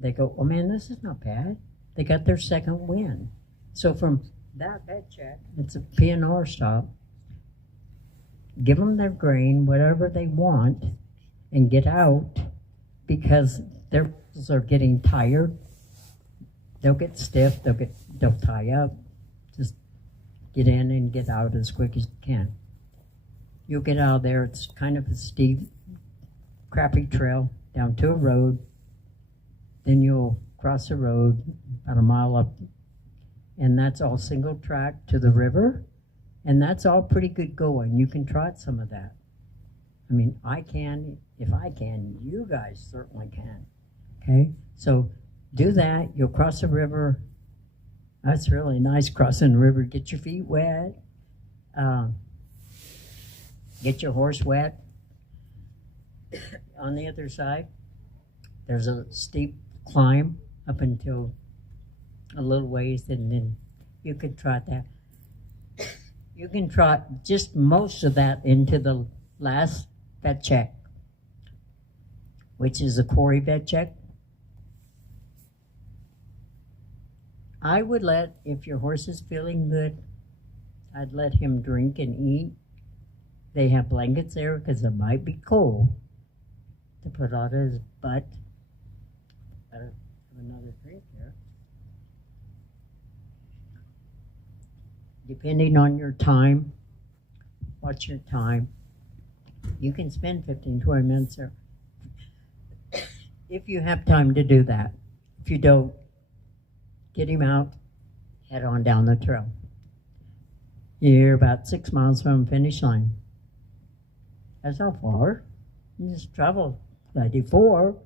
they go, oh man, this is not bad. They got their second win. So from that bed check, it's a PNR stop. Give them their grain, whatever they want, and get out, because their horses are getting tired. They'll get stiff, they'll tie up. Just get in and get out as quick as you can. You'll get out of there. It's kind of a steep, crappy trail down to a road. Then you'll cross the road about a mile up, and that's all single track to the river, and that's all pretty good going. You can trot some of that. I mean, I can. If I can, you guys certainly can. Okay? So do that. You'll cross the river. That's really nice, crossing the river. Get your feet wet. Get your horse wet. On the other side, there's a steep climb up until a little ways, and then you can trot that. You can trot just most of that into the last vet check, which is a quarry vet check. I would if your horse is feeling good, I'd let him drink and eat. They have blankets there because it might be cold to put on his butt. Better have another drink here. Depending on your time, watch your time. You can spend 15-20 minutes there if you have time to do that. If you don't, get him out, head on down the trail. You're about 6 miles from the finish line. That's not far. You just travel 94.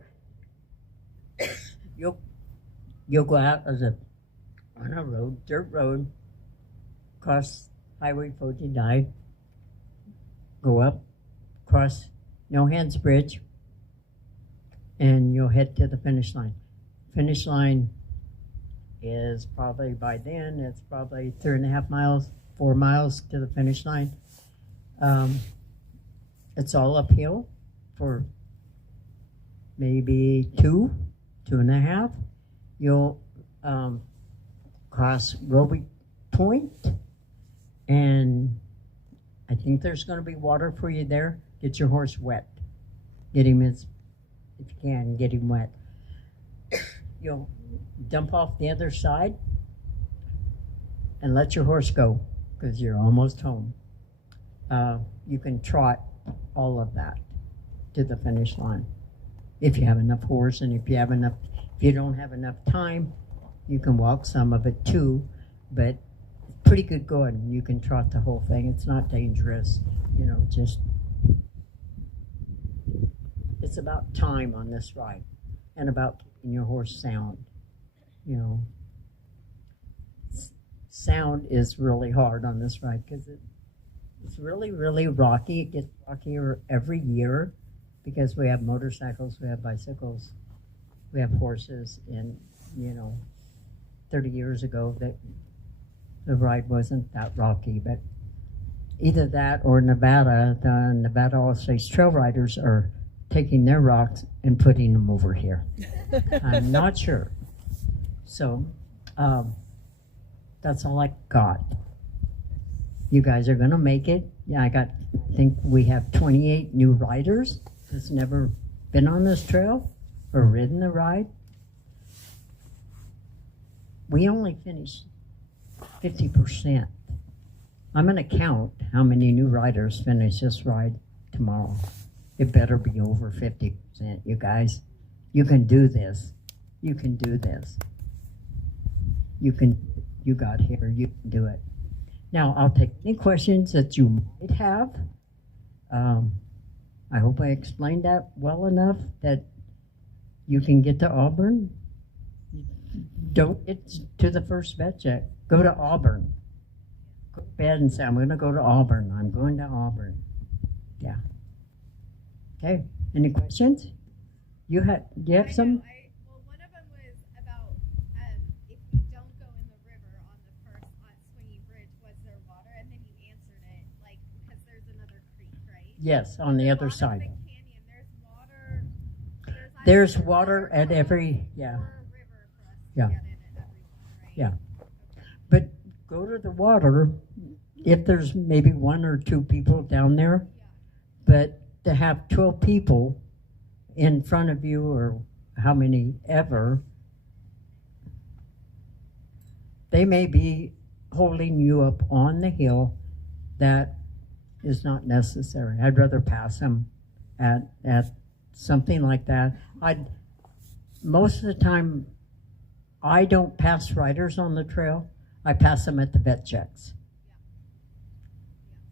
You'll go out on a road, dirt road, cross Highway 49, go up, cross No Hands Bridge, and you'll head to the finish line. Finish line is probably by then, it's probably 3.5 miles, 4 miles to the finish line. It's all uphill for maybe 2.5. You'll cross Roby Point, and I think there's going to be water for you there. Get your horse wet. Get him if you can, get him wet. You'll dump off the other side and let your horse go because you're almost home. You can trot all of that to the finish line if you have enough horse, and if you don't have enough time, you can walk some of it too, but pretty good going. You can trot the whole thing. It's not dangerous, just it's about time on this ride and about keeping your horse sound. Sound is really hard on this ride because it's really, really rocky. It gets rockier every year because we have motorcycles, we have bicycles, we have horses, and 30 years ago that the ride wasn't that rocky, but either that or Nevada, the Nevada All-States Trail Riders are taking their rocks and putting them over here. I'm not sure. So that's all I got. You guys are gonna make it. Yeah, I think we have 28 new riders that's never been on this trail or ridden the ride. We only finished 50%. I'm gonna count how many new riders finish this ride tomorrow. It better be over 50%, you guys. You can do this. You can do this. You got here, you can do it. Now, I'll take any questions that you might have. I hope I explained that well enough that you can get to Auburn. Don't get to the first vet check. Go to Auburn. Go to bed and say, I'm going to go to Auburn. I'm going to Auburn. Yeah. Okay. Any questions? Do you have some? Well, one of them was about if you don't go in the river on the first swinging bridge, was there water? And then you answered it, like, because there's another creek, right? Yes, on the other side. The canyon, there's water. There's water at every, yeah. Yeah. Yeah. But go to the water if there's maybe 1 or 2 people down there, but to have 12 people in front of you, or how many ever, they may be holding you up on the hill. That is not necessary. I'd rather pass them at something like that. Most of the time, I don't pass riders on the trail. I pass them at the vet checks.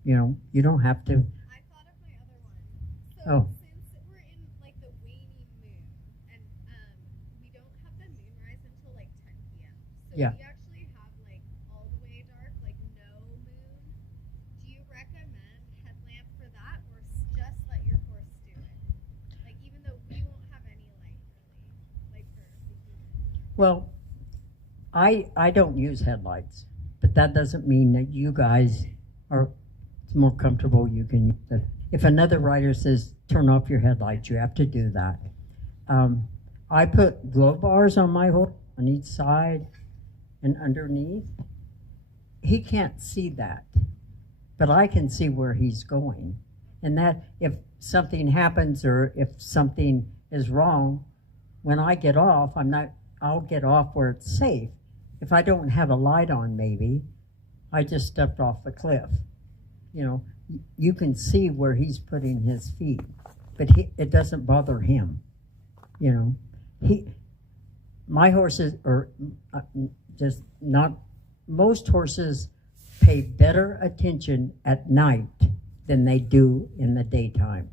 You don't have to. I thought of my other one. So since we're in like the waning moon, and we don't have the moonrise until like 10 p.m. So Yeah. we actually have like all the way dark, like no moon. Do you recommend headlamp for that, or just let your horse do it? Like even though we won't have any light really, like for the humans. Well, I don't use headlights, but that doesn't mean that you guys are more comfortable. You can use it. If another rider says turn off your headlights, you have to do that. I put glow bars on my horse on each side and underneath. He can't see that, but I can see where he's going, and that if something happens or if something is wrong, when I get off, I'll get off where it's safe. If I don't have a light on, maybe I just stepped off the cliff. You can see where he's putting his feet, but it doesn't bother him. My horses are just not. Most horses pay better attention at night than they do in the daytime.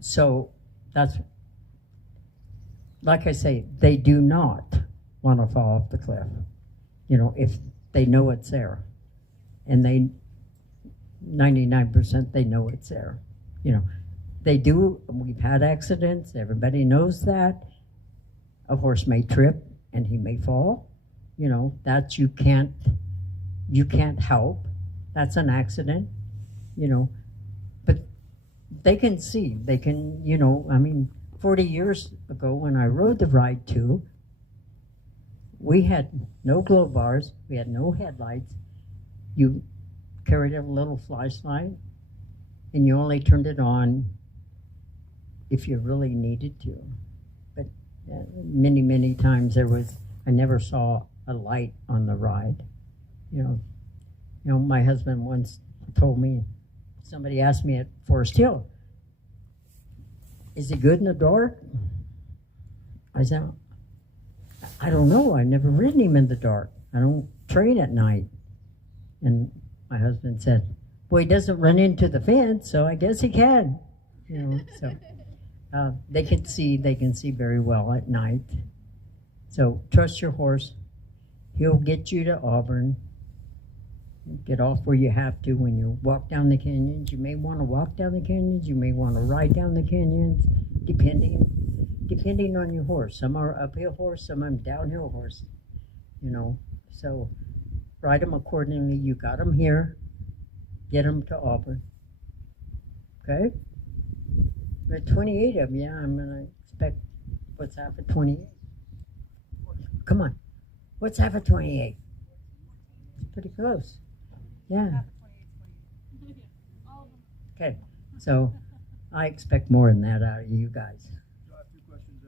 So that's, like I say, they do not want to fall off the cliff, if they know it's there. And 99% they know it's there. They do, we've had accidents, everybody knows that. a horse may trip and he may fall. You know, that you can't help. That's an accident, you know. But they can see, they can, you know, I mean, 40 years ago when I rode the ride too, we had no glow bars, we had no headlights. You carried a little flashlight and you only turned it on if you really needed to. But many, many times I never saw a light on the ride. You know, my husband once told me, somebody asked me at Forest Hill, is he good in the dark? I said, I don't know. I've never ridden him in the dark. I don't train at night. And my husband said, well, he doesn't run into the fence, so I guess he can. You know, so they can see very well at night. So trust your horse. He'll get you to Auburn. Get off where you have to. When you walk down the canyons, you may want to walk down the canyons, you may want to ride down the canyons, depending on your horse. Some are uphill horse, some are downhill horse, you know. So ride them accordingly. You got them here, get them to Auburn. Okay? But 28 of them, yeah, I'm going to expect, what's half of 28? Come on, what's half of 28? It's pretty close. Yeah. Okay, so I expect more than that out of you guys. So I have two questions.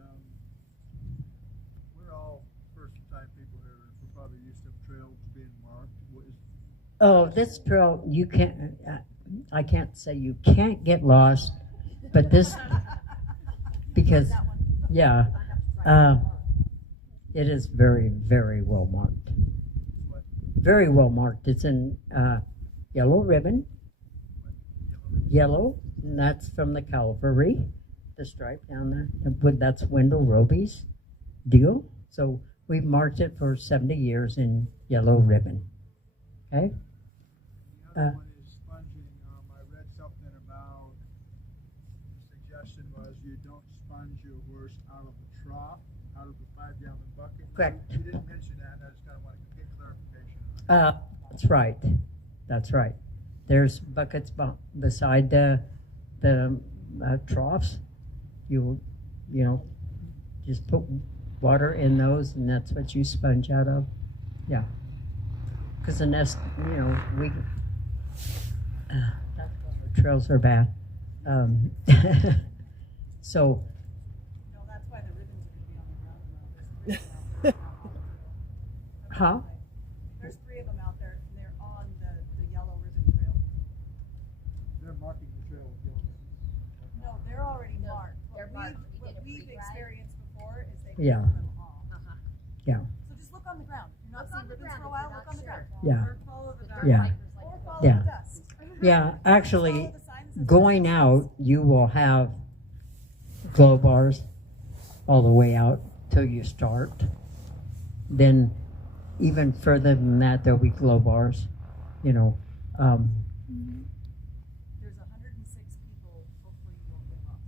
We're all first-time people here. We're probably used to trails being marked. Oh, this trail, you can't, I can't say you can't get lost, but this, because, yeah, it is very, very well marked. Very well marked. It's in yellow ribbon. Yellow, and that's from the cavalry. The stripe down there. That's Wendell Roby's deal. So we've marked it for 70 years in yellow ribbon. Okay? The other one is sponging. I read something about, the suggestion was you don't sponge your horse out of the trough, out of the 5-gallon bucket. Correct. You didn't mention that, and I just kind of wanted to get clarification. That's right. That's right. There's buckets beside the troughs. You know, just put water in those, and that's what you sponge out of. Yeah. Because the nest, you know, that's why our trails are bad. So. No, that's why the ribbons are going to be on the ground. Huh? There's 3 of them out there, and they're on the yellow ribbon trail. They're marking the trail with yellow ribbon. No, they're already marked. They're marked. We What did a we've pre-ride. experienced before is they Yeah. mark them all. Yeah. So just look on the ground. You're not Look seeing on the ribbons ground for a if while, you're look not on the sure. ground. Yeah. Or follow the dark. Yeah. Or follow Yeah. the dust. Yeah, actually, Follow the signs that going say out, you will have glow bars all the way out till you start. Then even further than that, there'll be glow bars, you know. There's 106 people, hopefully you won't get lost.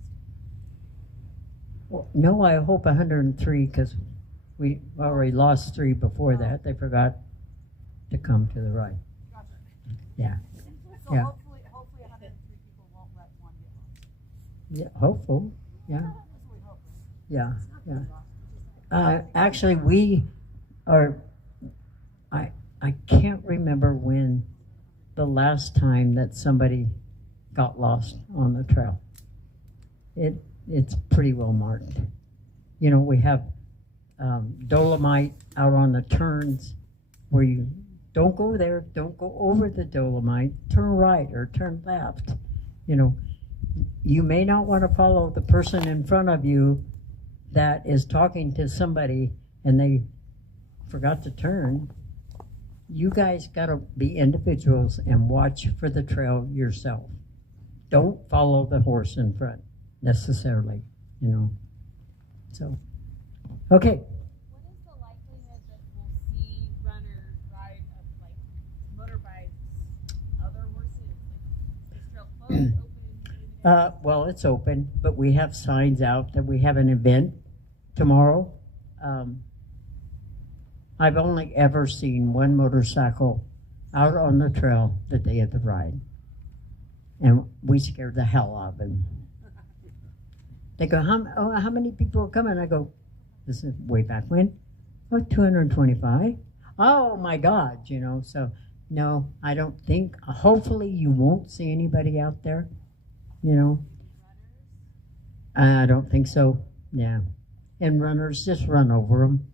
Well, no, I hope 103, because we already lost 3 before that. They forgot to come to the right. Gotcha. Yeah, So Yeah. hopefully 103 people won't let one get lost. yeah, hopeful, yeah, That's what we hope. yeah, yeah. Actually, we are, I can't remember when the last time that somebody got lost on the trail. It's pretty well marked. You know, we have dolomite out on the turns where you don't go there, don't go over the dolomite, turn right or turn left. You know, you may not want to follow the person in front of you that is talking to somebody and they forgot to turn. You guys got to be individuals and watch for the trail yourself. Don't follow the horse in front necessarily, you know. So, okay. What is the likelihood that we'll see runners ride up like motorbikes, other horses? Like, is trail closed, open? Well, it's open, but we have signs out that we have an event tomorrow I've only ever seen one motorcycle out on the trail the day of the ride. And we scared the hell out of him. They go, how many people are coming? I go, this is way back when? Oh, 225. Oh my God, you know, so no, I don't think, hopefully you won't see anybody out there, you know. I don't think so, yeah. And runners, just run over them.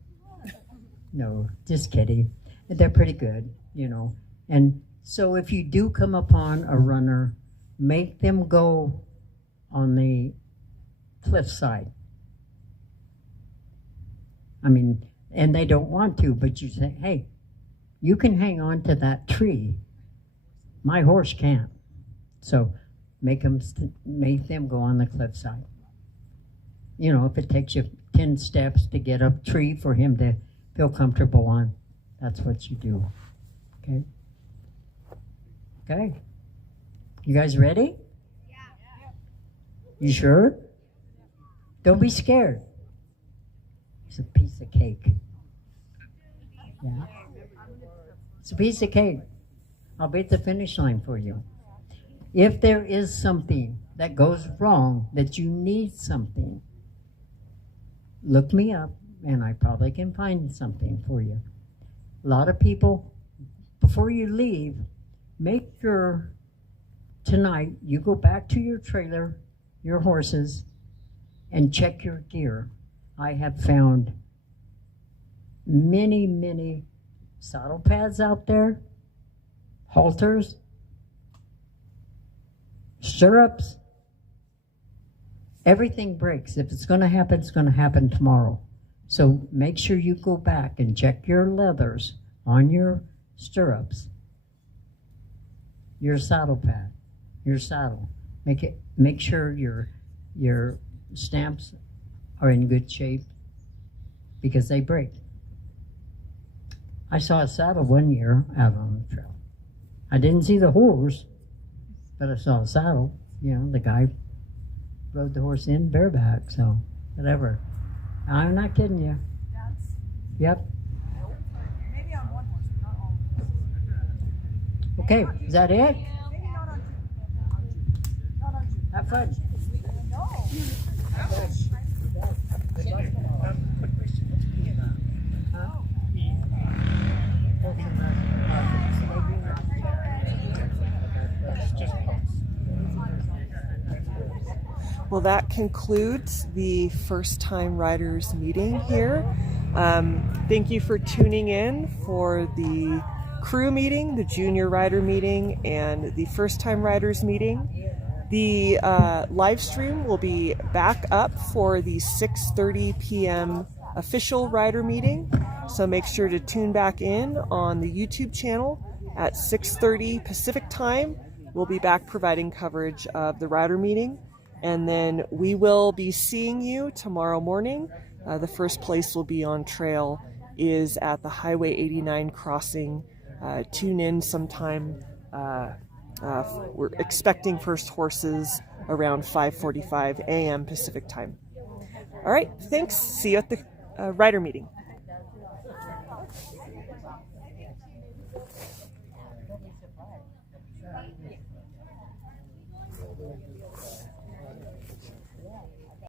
No, just kidding. They're pretty good, you know. And so if you do come upon a runner, make them go on the cliffside. I mean, and they don't want to, but you say, hey, you can hang on to that tree. My horse can't. So make them go on the cliffside. You know, if it takes you 10 steps to get a tree for him to feel comfortable on, that's what you do. Okay? Okay. You guys ready? Yeah. You sure? Don't be scared. It's a piece of cake. Yeah. It's a piece of cake. I'll be at the finish line for you. If there is something that goes wrong, that you need something, look me up and I probably can find something for you. A lot of people, before you leave, make sure tonight you go back to your trailer, your horses, and check your gear. I have found many, many saddle pads out there, halters, stirrups. Everything breaks. If it's going to happen, it's going to happen tomorrow. So make sure you go back and check your leathers on your stirrups, your saddle pad, your saddle. Make sure your stamps are in good shape because they break. I saw a saddle one year out on the trail. I didn't see the horse, but I saw a saddle. You know, the guy rode the horse in bareback, so whatever. I'm not kidding you. Yep. Maybe on one horse, but not all horses. Okay, is that it? Maybe not on two. Not on two. Have fun. Well, that concludes the first time riders meeting here. Thank you for tuning in for the crew meeting, the junior rider meeting, and the first time riders meeting. The live stream will be back up for the 6:30 p.m. official rider meeting. So make sure to tune back in on the YouTube channel at 6:30 Pacific time. We'll be back providing coverage of the rider meeting. And then we will be seeing you tomorrow morning. The first place we'll be on trail is at the Highway 89 crossing. Tune in sometime. We're expecting first horses around 5:45 a.m. Pacific time. All right, thanks. See you at the rider meeting.